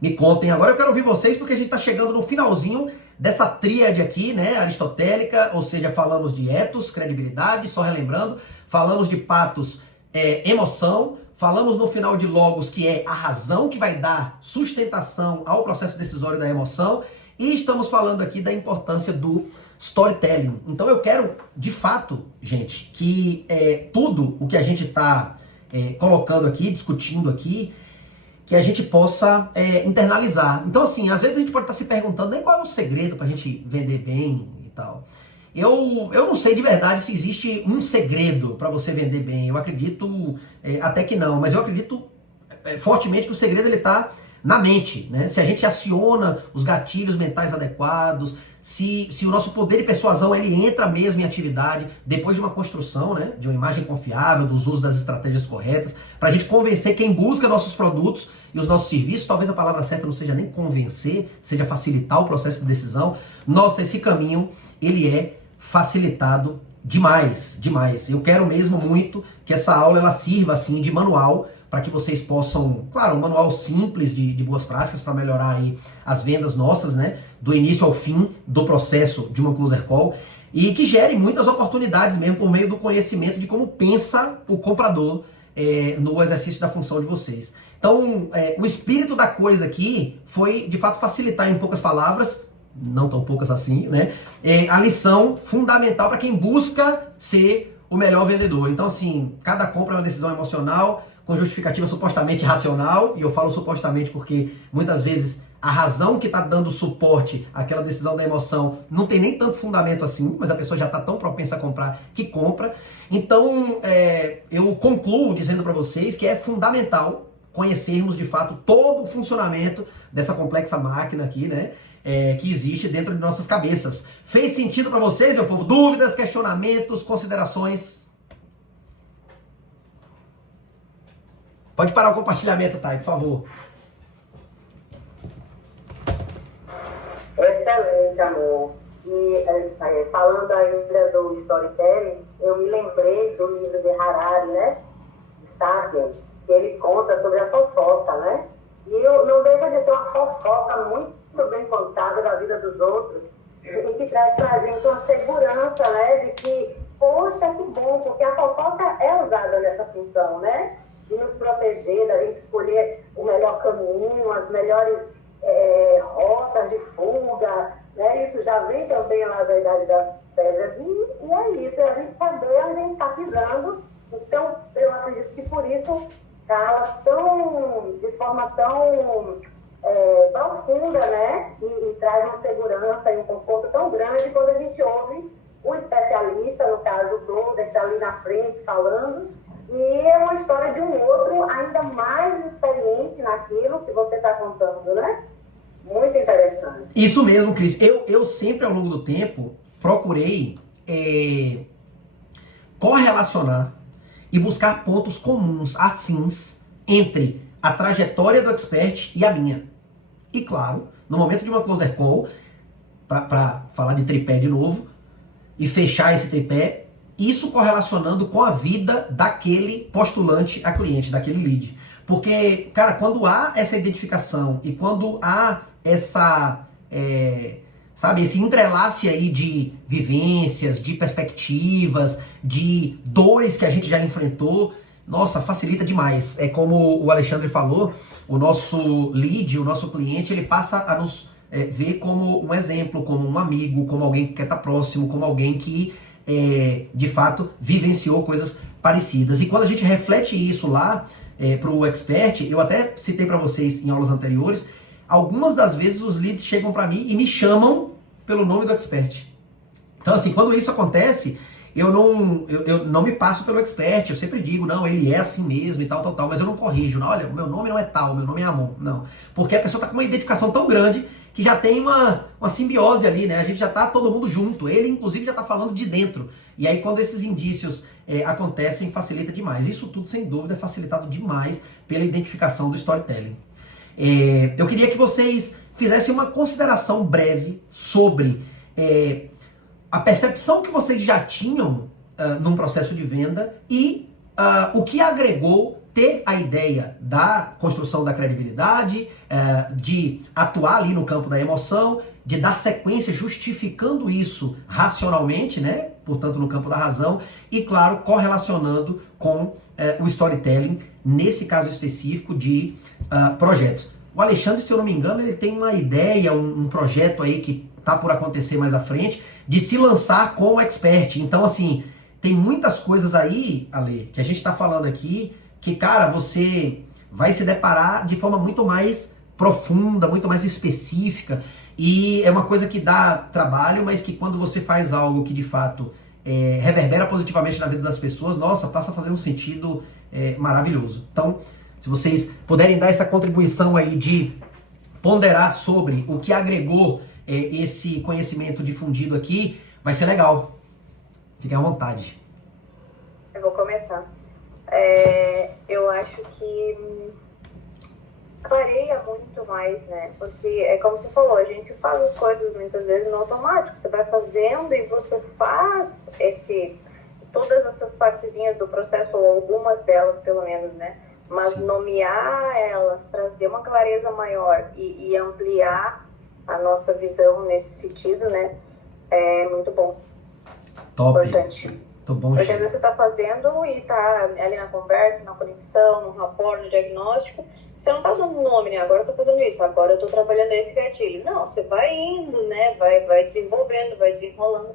Me contem. Agora eu quero ouvir vocês porque a gente está chegando no finalzinho dessa tríade aqui, né, aristotélica, ou seja, falamos de ethos, credibilidade, só relembrando, falamos de pathos, emoção, falamos no final de logos, que é a razão que vai dar sustentação ao processo decisório da emoção, e estamos falando aqui da importância do storytelling. Então eu quero, de fato, gente, que tudo o que a gente está colocando aqui, discutindo aqui, que a gente possa internalizar. Então, assim, às vezes a gente pode estar se perguntando nem qual é o segredo para a gente vender bem e tal. Eu não sei de verdade se existe um segredo para você vender bem. Eu acredito até que não, mas eu acredito fortemente que o segredo ele está na mente, né? Se a gente aciona os gatilhos mentais adequados, se o nosso poder de persuasão ele entra mesmo em atividade depois de uma construção, né, de uma imagem confiável, dos usos das estratégias corretas, para a gente convencer quem busca nossos produtos e os nossos serviços. Talvez a palavra certa não seja nem convencer, seja facilitar o processo de decisão. Nossa, esse caminho ele é facilitado demais, demais. Eu quero mesmo muito que essa aula ela sirva assim de manual para que vocês possam, claro, um manual simples de boas práticas para melhorar aí as vendas nossas, né, do início ao fim do processo de uma closer call, e que gere muitas oportunidades mesmo por meio do conhecimento de como pensa o comprador no exercício da função de vocês. Então, o espírito da coisa aqui foi, de fato, facilitar em poucas palavras, não tão poucas assim, né, a lição fundamental para quem busca ser o melhor vendedor. Então, assim, cada compra é uma decisão emocional, com justificativa supostamente racional, e eu falo supostamente porque muitas vezes a razão que está dando suporte àquela decisão da emoção não tem nem tanto fundamento assim, mas a pessoa já está tão propensa a comprar que compra. Então, eu concluo dizendo para vocês que é fundamental conhecermos de fato todo o funcionamento dessa complexa máquina aqui, né, que existe dentro de nossas cabeças. Fez sentido para vocês, meu povo? Dúvidas, questionamentos, considerações? Pode parar o compartilhamento, Thay, por favor. Excelente, amor. E falando ainda do storytelling, eu me lembrei do livro de Harari, né? Sapiens, que ele conta sobre a fofoca, né? E não deixa de ser uma fofoca muito bem contada da vida dos outros, e que traz pra gente uma segurança, né? De que, poxa, que bom, porque a fofoca é usada nessa função, né? De nos proteger, da gente escolher o melhor caminho, as melhores rotas de fuga, né? Isso já vem também lá da Idade das Pedras, e é isso, é a gente saber onde a gente está pisando. Então, eu acredito que por isso, Carla, de forma tão profunda, né? E traz uma segurança e um conforto tão grande quando a gente ouve o especialista, no caso o Closer, que está ali na frente falando, E é uma história de um outro ainda mais experiente naquilo que você está contando, né? Muito interessante. Isso mesmo, Cris. Eu sempre, ao longo do tempo, procurei correlacionar e buscar pontos comuns, afins, entre a trajetória do expert e a minha. E claro, no momento de uma closer call, para falar de tripé de novo, e fechar esse tripé, isso correlacionando com a vida daquele postulante a cliente, daquele lead. Porque, cara, quando há essa identificação e quando há essa, sabe, esse entrelace aí de vivências, de perspectivas, de dores que a gente já enfrentou, nossa, facilita demais. É como o Alexandre falou, o nosso lead, o nosso cliente, ele passa a nos ver como um exemplo, como um amigo, como alguém que quer estar próximo, como alguém que, de fato, vivenciou coisas parecidas. E quando a gente reflete isso lá para o expert, eu até citei para vocês em aulas anteriores, algumas das vezes os leads chegam para mim e me chamam pelo nome do expert. Então, assim, quando isso acontece, eu não me passo pelo expert, eu sempre digo, não, ele é assim mesmo e tal, mas eu não corrijo, não, olha, meu nome não é tal, meu nome é Amon, não. Porque a pessoa está com uma identificação tão grande que já tem uma simbiose ali, né? A gente já tá todo mundo junto, ele inclusive já tá falando de dentro. E aí quando esses indícios acontecem, facilita demais. Isso tudo, sem dúvida, é facilitado demais pela identificação do storytelling. Eu queria que vocês fizessem uma consideração breve sobre a percepção que vocês já tinham num processo de venda e o que agregou ter a ideia da construção da credibilidade, de atuar ali no campo da emoção, de dar sequência justificando isso racionalmente, né? Portanto, no campo da razão, e claro, correlacionando com o storytelling, nesse caso específico de projetos. O Alexandre, se eu não me engano, ele tem uma ideia, um projeto aí que está por acontecer mais à frente, de se lançar como expert. Então, assim, tem muitas coisas aí, Ale, que a gente está falando aqui, que, cara, você vai se deparar de forma muito mais profunda, muito mais específica, e é uma coisa que dá trabalho, mas que quando você faz algo que de fato reverbera positivamente na vida das pessoas, nossa, passa a fazer um sentido maravilhoso. Então, se vocês puderem dar essa contribuição aí de ponderar sobre o que agregou esse conhecimento difundido aqui, vai ser legal. Fiquem à vontade. Eu vou começar. Eu acho que clareia muito mais, né? Porque é como você falou, a gente faz as coisas muitas vezes no automático. Você vai fazendo e você faz todas essas partezinhas do processo, ou algumas delas pelo menos, né? Mas sim, nomear elas, trazer uma clareza maior e ampliar a nossa visão nesse sentido, né? É muito bom. Top. Importante. Tô bom. Porque às vezes você tá fazendo e tá ali na conversa, na conexão, no rapport, no diagnóstico, você não tá dando nome, né? Agora eu tô fazendo isso, agora eu tô trabalhando esse gatilho. Não, você vai indo, né? Vai desenvolvendo, vai desenrolando.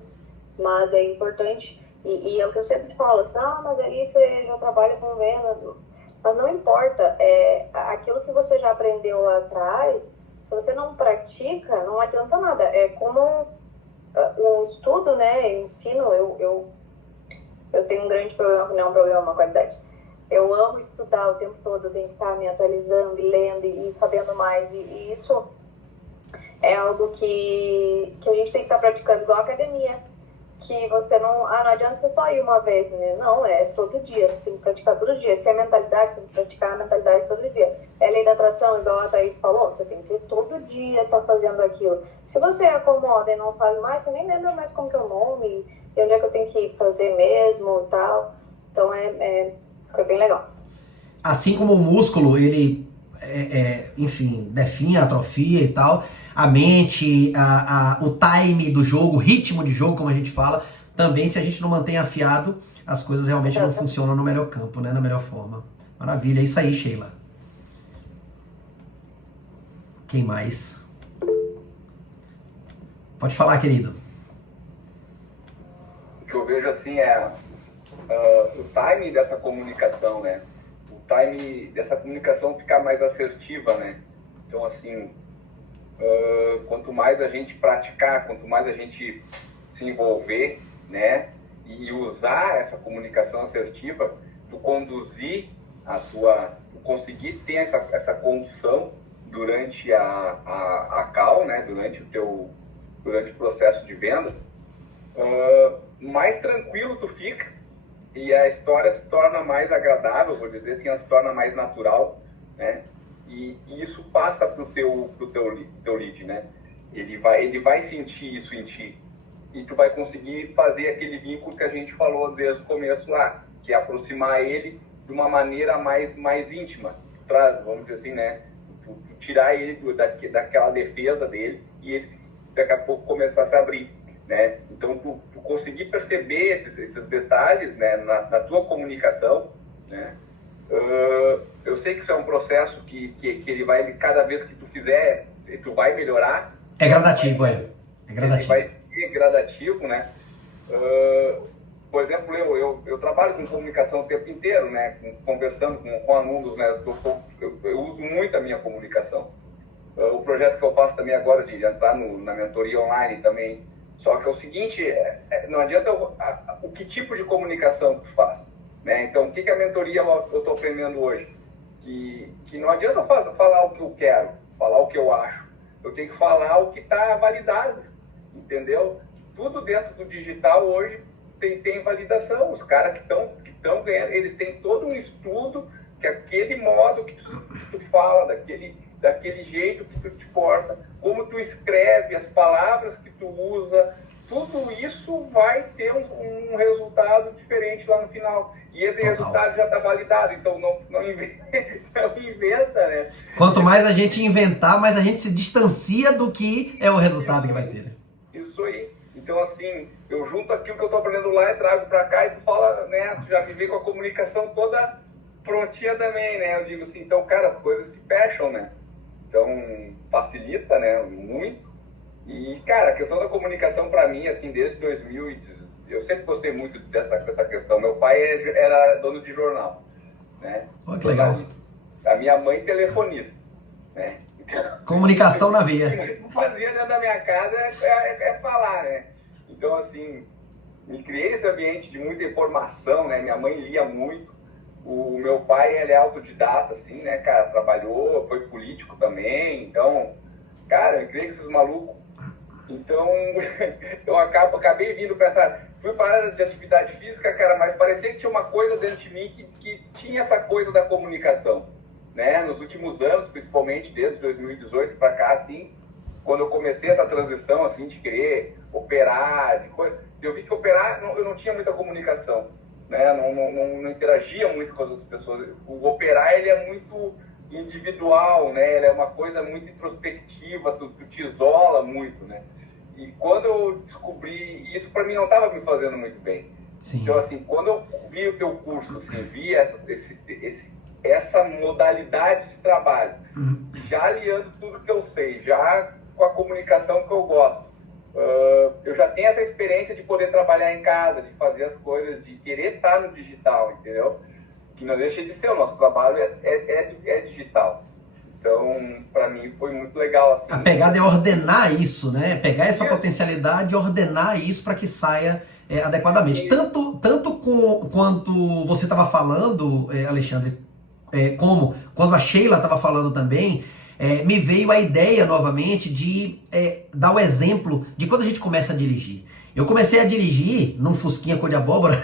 Mas é importante. E é o que eu sempre falo, assim, mas aí você já trabalha com venda. Mas não importa. Aquilo que você já aprendeu lá atrás, se você não pratica, não adianta nada. É como o estudo, né? Ensino, eu tenho um grande problema, que não é um problema, é uma qualidade. Eu amo estudar o tempo todo, eu tenho que estar me atualizando e lendo e sabendo mais. E isso é algo que a gente tem que estar praticando, igual a academia. Que você não adianta você só ir uma vez, né? Não, é todo dia, tem que praticar todo dia. Se é mentalidade, você tem que praticar a mentalidade todo dia. É lei da atração, igual a Thaís falou, você tem que todo dia estar fazendo aquilo. Se você acomoda e não faz mais, você nem lembra mais como que é o nome e onde é que eu tenho que fazer mesmo e tal. Então foi bem legal. Assim como o músculo, ele, enfim, definha, atrofia e tal, a mente, o time do jogo, o ritmo de jogo, como a gente fala, também, se a gente não mantém afiado, as coisas realmente não funcionam no melhor campo, né? Na melhor forma. Maravilha, é isso aí, Sheila. Quem mais? Pode falar, querido. O que eu vejo assim o time dessa comunicação, né? O time dessa comunicação ficar mais assertiva, né? Então, assim, quanto mais a gente praticar, quanto mais a gente se envolver, né? E usar essa comunicação assertiva, tu conduzir tu conseguir ter essa condução durante a call, né, durante o processo de venda, mais tranquilo tu fica e a história se torna mais agradável, vou dizer assim, ela se torna mais natural, né, e isso passa pro teu lead, né, ele vai sentir isso em ti e tu vai conseguir fazer aquele vínculo que a gente falou desde o começo lá, que é aproximar ele de uma maneira mais íntima, vamos dizer assim, né, tu tirar ele daquela defesa dele e ele daqui a pouco começar a se abrir, né? Então tu conseguir perceber esses detalhes, né, na tua comunicação, né? Eu sei que isso é um processo que ele vai, cada vez que tu fizer, tu vai melhorar. É gradativo, é gradativo. Vai ser gradativo, né? Por exemplo, eu trabalho com comunicação o tempo inteiro, né? Conversando com alunos, né? Eu uso muito a minha comunicação. O projeto que eu faço também agora de entrar na mentoria online também. Só que é o seguinte, não adianta o que tipo de comunicação tu faz, né? Então, o que a mentoria eu estou aprendendo hoje? Que não adianta falar o que eu quero, falar o que eu acho. Eu tenho que falar o que está validado, entendeu? Tudo dentro do digital hoje tem validação. Os caras que estão ganhando, eles têm todo um estudo que aquele modo que tu fala, daquele jeito que tu te porta, como tu escreve, as palavras que tu usa, tudo isso vai ter um resultado diferente lá no final. E esse resultado já está validado, então não inventa, né? Quanto mais a gente inventar, mais a gente se distancia do que é o resultado que vai ter. Isso aí. Então, assim, eu junto aquilo que eu estou aprendendo lá e trago para cá e tu fala, né, tu já me vê com a comunicação toda prontinha também, né? Eu digo assim, então, cara, as coisas se fecham, né? Então, facilita, né, muito. E, cara, a questão da comunicação para mim, assim, desde 2018, eu sempre gostei muito dessa questão. Meu pai era dono de jornal, né? Oh, que legal. A minha mãe, telefonista, né? Então, comunicação na veia. O que eu fazia dentro da minha casa é falar, né? Então, assim, me criei nesse ambiente de muita informação, né? Minha mãe lia muito. O meu pai, ele é autodidata, assim, né, cara? Trabalhou, foi político também. Então, cara, eu criei com esses malucos. Então, eu acabei vindo para essa... Fui para a área de atividade física, cara, mas parecia que tinha uma coisa dentro de mim que tinha essa coisa da comunicação, né? Nos últimos anos, principalmente desde 2018 para cá, assim, quando eu comecei essa transição, assim, de querer operar, eu vi que operar, eu não tinha muita comunicação, né? Não interagia muito com as outras pessoas. O operar, ele é muito individual, né? Ele é uma coisa muito introspectiva, tu te isola muito, né? E quando eu descobri isso, para mim não estava me fazendo muito bem. Sim. Então, assim, quando eu vi o teu curso, assim, vi essa modalidade de trabalho, já aliando tudo que eu sei, já com a comunicação que eu gosto, eu já tenho essa experiência de poder trabalhar em casa, de fazer as coisas, de querer estar no digital, entendeu? Que não deixa de ser, o nosso trabalho é digital. Então, para mim, foi muito legal. Assim. A pegada é ordenar isso, né? Pegar essa potencialidade e ordenar isso para que saia adequadamente. Tanto quanto você estava falando, Alexandre, como quando a Sheila estava falando também, me veio a ideia novamente de dar o exemplo de quando a gente começa a dirigir. Eu comecei a dirigir num fusquinha cor de abóbora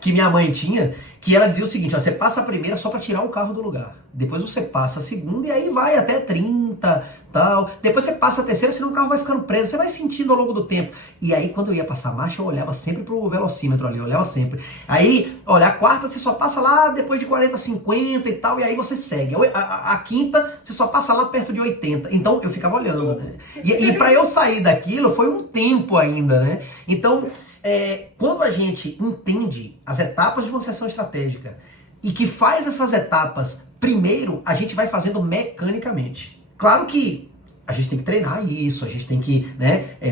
que minha mãe tinha, que ela dizia o seguinte, ó, você passa a primeira só para tirar o carro do lugar. Depois você passa a segunda e aí vai até 30, tal. Depois você passa a terceira, senão o carro vai ficando preso. Você vai sentindo ao longo do tempo. E aí quando eu ia passar a marcha, eu olhava sempre pro velocímetro ali, eu olhava sempre. Aí, olha, a quarta você só passa lá depois de 40, 50 e tal, e aí você segue. A quinta você só passa lá perto de 80. Então eu ficava olhando, né? E para eu sair daquilo foi um tempo ainda, né? Então, quando a gente entende as etapas de uma sessão estratégica e que faz essas etapas, primeiro a gente vai fazendo mecanicamente. Claro que a gente tem que treinar isso, a gente tem que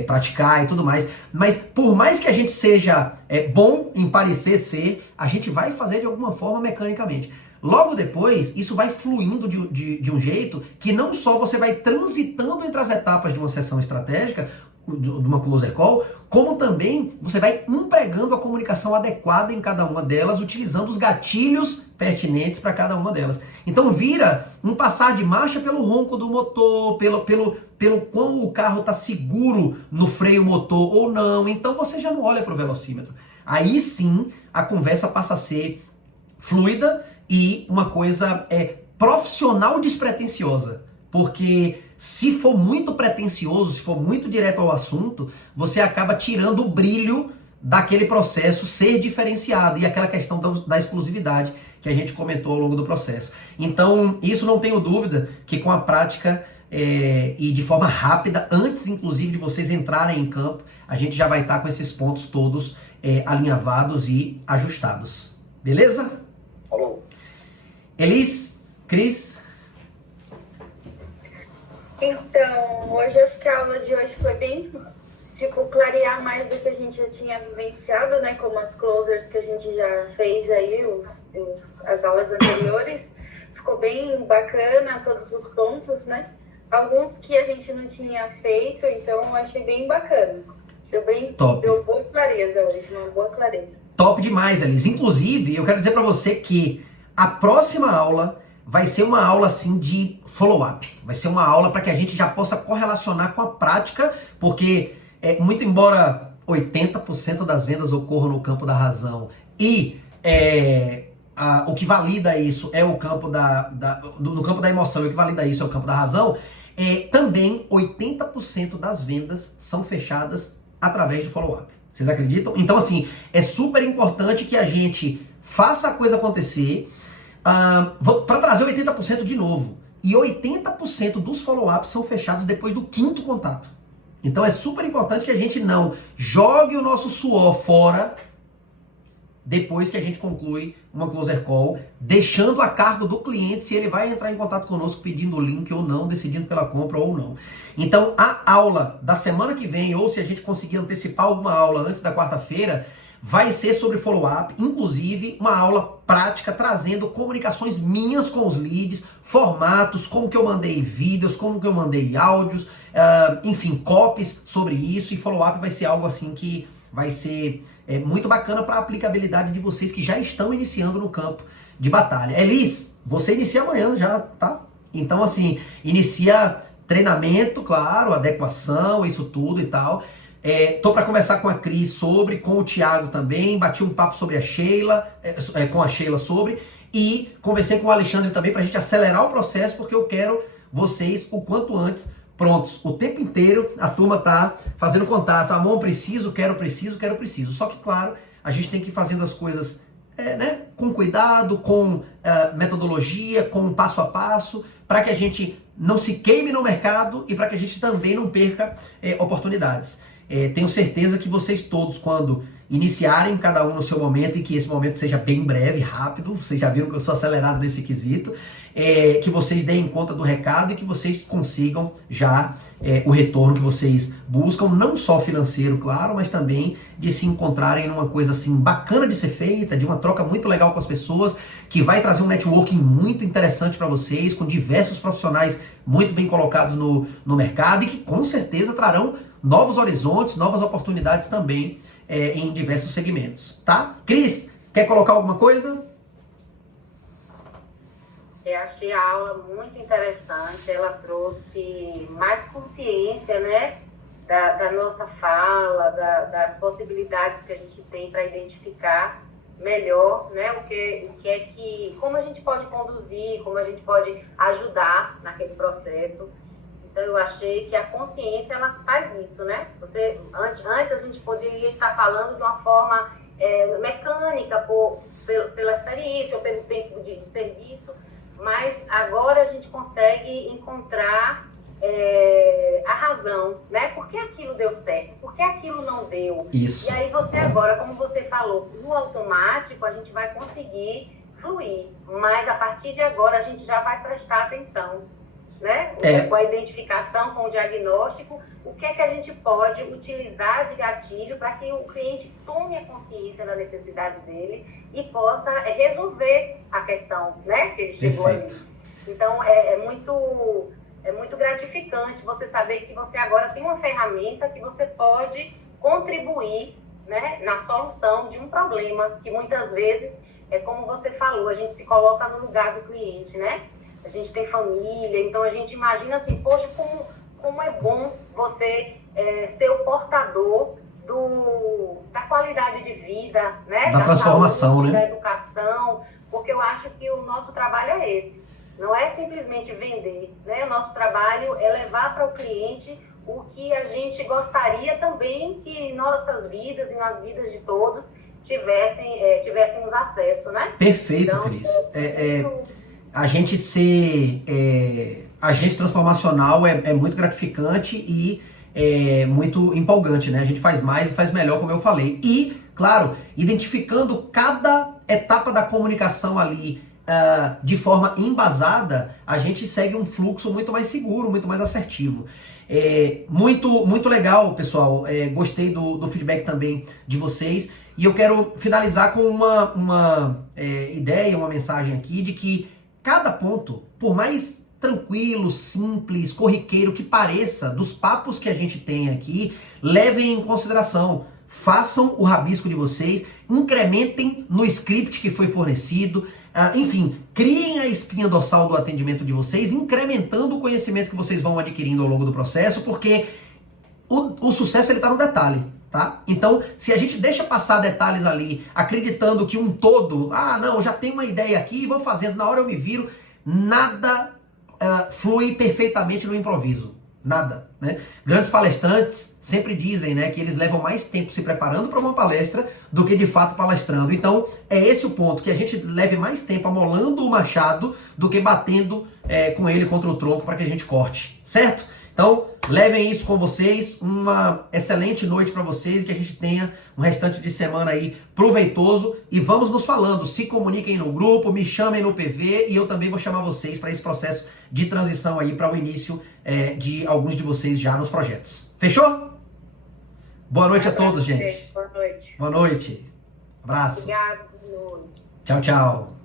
praticar e tudo mais, mas por mais que a gente seja bom em parecer ser, a gente vai fazer de alguma forma mecanicamente. Logo depois, isso vai fluindo de um jeito que não só você vai transitando entre as etapas de uma sessão estratégica, de uma closer call, como também você vai empregando a comunicação adequada em cada uma delas, utilizando os gatilhos pertinentes para cada uma delas. Então vira um passar de marcha pelo ronco do motor, pelo quão o carro está seguro no freio motor ou não. Então você já não olha para o velocímetro. Aí sim a conversa passa a ser fluida e uma coisa profissional despretensiosa. Porque se for muito pretensioso, se for muito direto ao assunto, você acaba tirando o brilho daquele processo ser diferenciado e aquela questão da exclusividade que a gente comentou ao longo do processo. Então, isso não tenho dúvida que com a prática e de forma rápida, antes inclusive de vocês entrarem em campo, a gente já vai estar com esses pontos todos alinhavados e ajustados. Beleza? Falou. Elis, Cris? Então, hoje acho que a aula de hoje foi bem, clarear mais do que a gente já tinha vivenciado, né? Como as closers que a gente já fez aí, as aulas anteriores. Ficou bem bacana todos os pontos, né? Alguns que a gente não tinha feito, então eu achei bem bacana. Deu boa clareza hoje, uma boa clareza. Top demais, Elis. Inclusive, eu quero dizer para você que a próxima aula vai ser uma aula assim de follow-up. Vai ser uma aula para que a gente já possa correlacionar com a prática, porque muito embora 80% das vendas ocorram no campo da razão e o que valida isso é o campo no campo da emoção, e o que valida isso é o campo da razão, também 80% das vendas são fechadas através de follow-up. Vocês acreditam? Então, assim, é super importante que a gente faça a coisa acontecer. Para trazer 80% de novo. E 80% dos follow-ups são fechados depois do 5º contato. Então é super importante que a gente não jogue o nosso suor fora depois que a gente conclui uma closer call, deixando a cargo do cliente se ele vai entrar em contato conosco pedindo o link ou não, decidindo pela compra ou não. Então a aula da semana que vem, ou se a gente conseguir antecipar alguma aula antes da quarta-feira, vai ser sobre follow-up, inclusive uma aula prática trazendo comunicações minhas com os leads, formatos, como que eu mandei vídeos, como que eu mandei áudios, enfim, copies sobre isso, e follow-up vai ser algo assim que vai ser muito bacana para a aplicabilidade de vocês que já estão iniciando no campo de batalha. Elis, você inicia amanhã já, tá? Então assim, inicia treinamento, claro, adequação, isso tudo e tal. Tô para conversar com a Cris com o Thiago também, bati um papo sobre a Sheila, com a Sheila e conversei com o Alexandre também para a gente acelerar o processo, porque eu quero vocês o quanto antes prontos. O tempo inteiro a turma tá fazendo contato, amor, preciso. Só que, claro, a gente tem que ir fazendo as coisas com cuidado, com metodologia, com passo a passo, para que a gente não se queime no mercado e para que a gente também não perca oportunidades. Tenho certeza que vocês todos, quando iniciarem cada um no seu momento, e que esse momento seja bem breve, rápido, vocês já viram que eu sou acelerado nesse quesito, que vocês deem conta do recado e que vocês consigam já o retorno que vocês buscam, não só financeiro, claro, mas também de se encontrarem numa coisa assim bacana de ser feita, de uma troca muito legal com as pessoas, que vai trazer um networking muito interessante para vocês, com diversos profissionais muito bem colocados no mercado e que com certeza trarão novos horizontes, novas oportunidades também em diversos segmentos, tá? Cris, quer colocar alguma coisa? Eu achei a aula muito interessante, ela trouxe mais consciência, né, da nossa fala, das possibilidades que a gente tem para identificar melhor, né, como a gente pode conduzir, como a gente pode ajudar naquele processo. Então eu achei que a consciência, ela faz isso, né? Antes a gente poderia estar falando de uma forma mecânica, pela experiência ou pelo tempo de serviço, mas agora a gente consegue encontrar a razão, né? Por que aquilo deu certo? Por que aquilo não deu? Isso. E aí você agora, como você falou, no automático a gente vai conseguir fluir, mas a partir de agora a gente já vai prestar atenção, né? Com a identificação, com o diagnóstico, o que é que a gente pode utilizar de gatilho para que o cliente tome a consciência da necessidade dele e possa resolver a questão, né, que ele chegou ali. Então, é muito é muito gratificante você saber que você agora tem uma ferramenta que você pode contribuir, né, na solução de um problema que muitas vezes, é como você falou, a gente se coloca no lugar do cliente, né? A gente tem família, então a gente imagina assim, poxa, como é bom você ser o portador da qualidade de vida, né? Da transformação, saúde, né? Da educação, porque eu acho que o nosso trabalho é esse. Não é simplesmente vender, né? O nosso trabalho é levar para o cliente o que a gente gostaria também que nossas vidas e nas vidas de todos tivéssemos acesso, né? Perfeito, então, Cris. A gente ser agente transformacional é muito gratificante e é muito empolgante, né? A gente faz mais e faz melhor, como eu falei. E, claro, identificando cada etapa da comunicação ali de forma embasada, a gente segue um fluxo muito mais seguro, muito mais assertivo. Muito legal, pessoal. Gostei do feedback também de vocês. E eu quero finalizar com uma ideia, uma mensagem aqui de que cada ponto, por mais tranquilo, simples, corriqueiro que pareça, dos papos que a gente tem aqui, levem em consideração. Façam o rabisco de vocês, incrementem no script que foi fornecido, enfim, criem a espinha dorsal do atendimento de vocês, incrementando o conhecimento que vocês vão adquirindo ao longo do processo, porque o sucesso ele está no detalhe, tá? Então, se a gente deixa passar detalhes ali, acreditando que um todo, não, eu já tenho uma ideia aqui, vou fazendo, na hora eu me viro, nada flui perfeitamente no improviso. Nada, né? Grandes palestrantes sempre dizem, né, que eles levam mais tempo se preparando para uma palestra do que de fato palestrando. Então, é esse o ponto, que a gente leve mais tempo amolando o machado do que batendo com ele contra o tronco para que a gente corte, certo? Então, levem isso com vocês, uma excelente noite para vocês, que a gente tenha um restante de semana aí proveitoso e vamos nos falando, se comuniquem no grupo, me chamem no PV e eu também vou chamar vocês para esse processo de transição aí para o início de alguns de vocês já nos projetos. Fechou? Boa noite a todos, gente. Boa noite. Boa noite. Abraço. Obrigada. Boa noite. Tchau, tchau.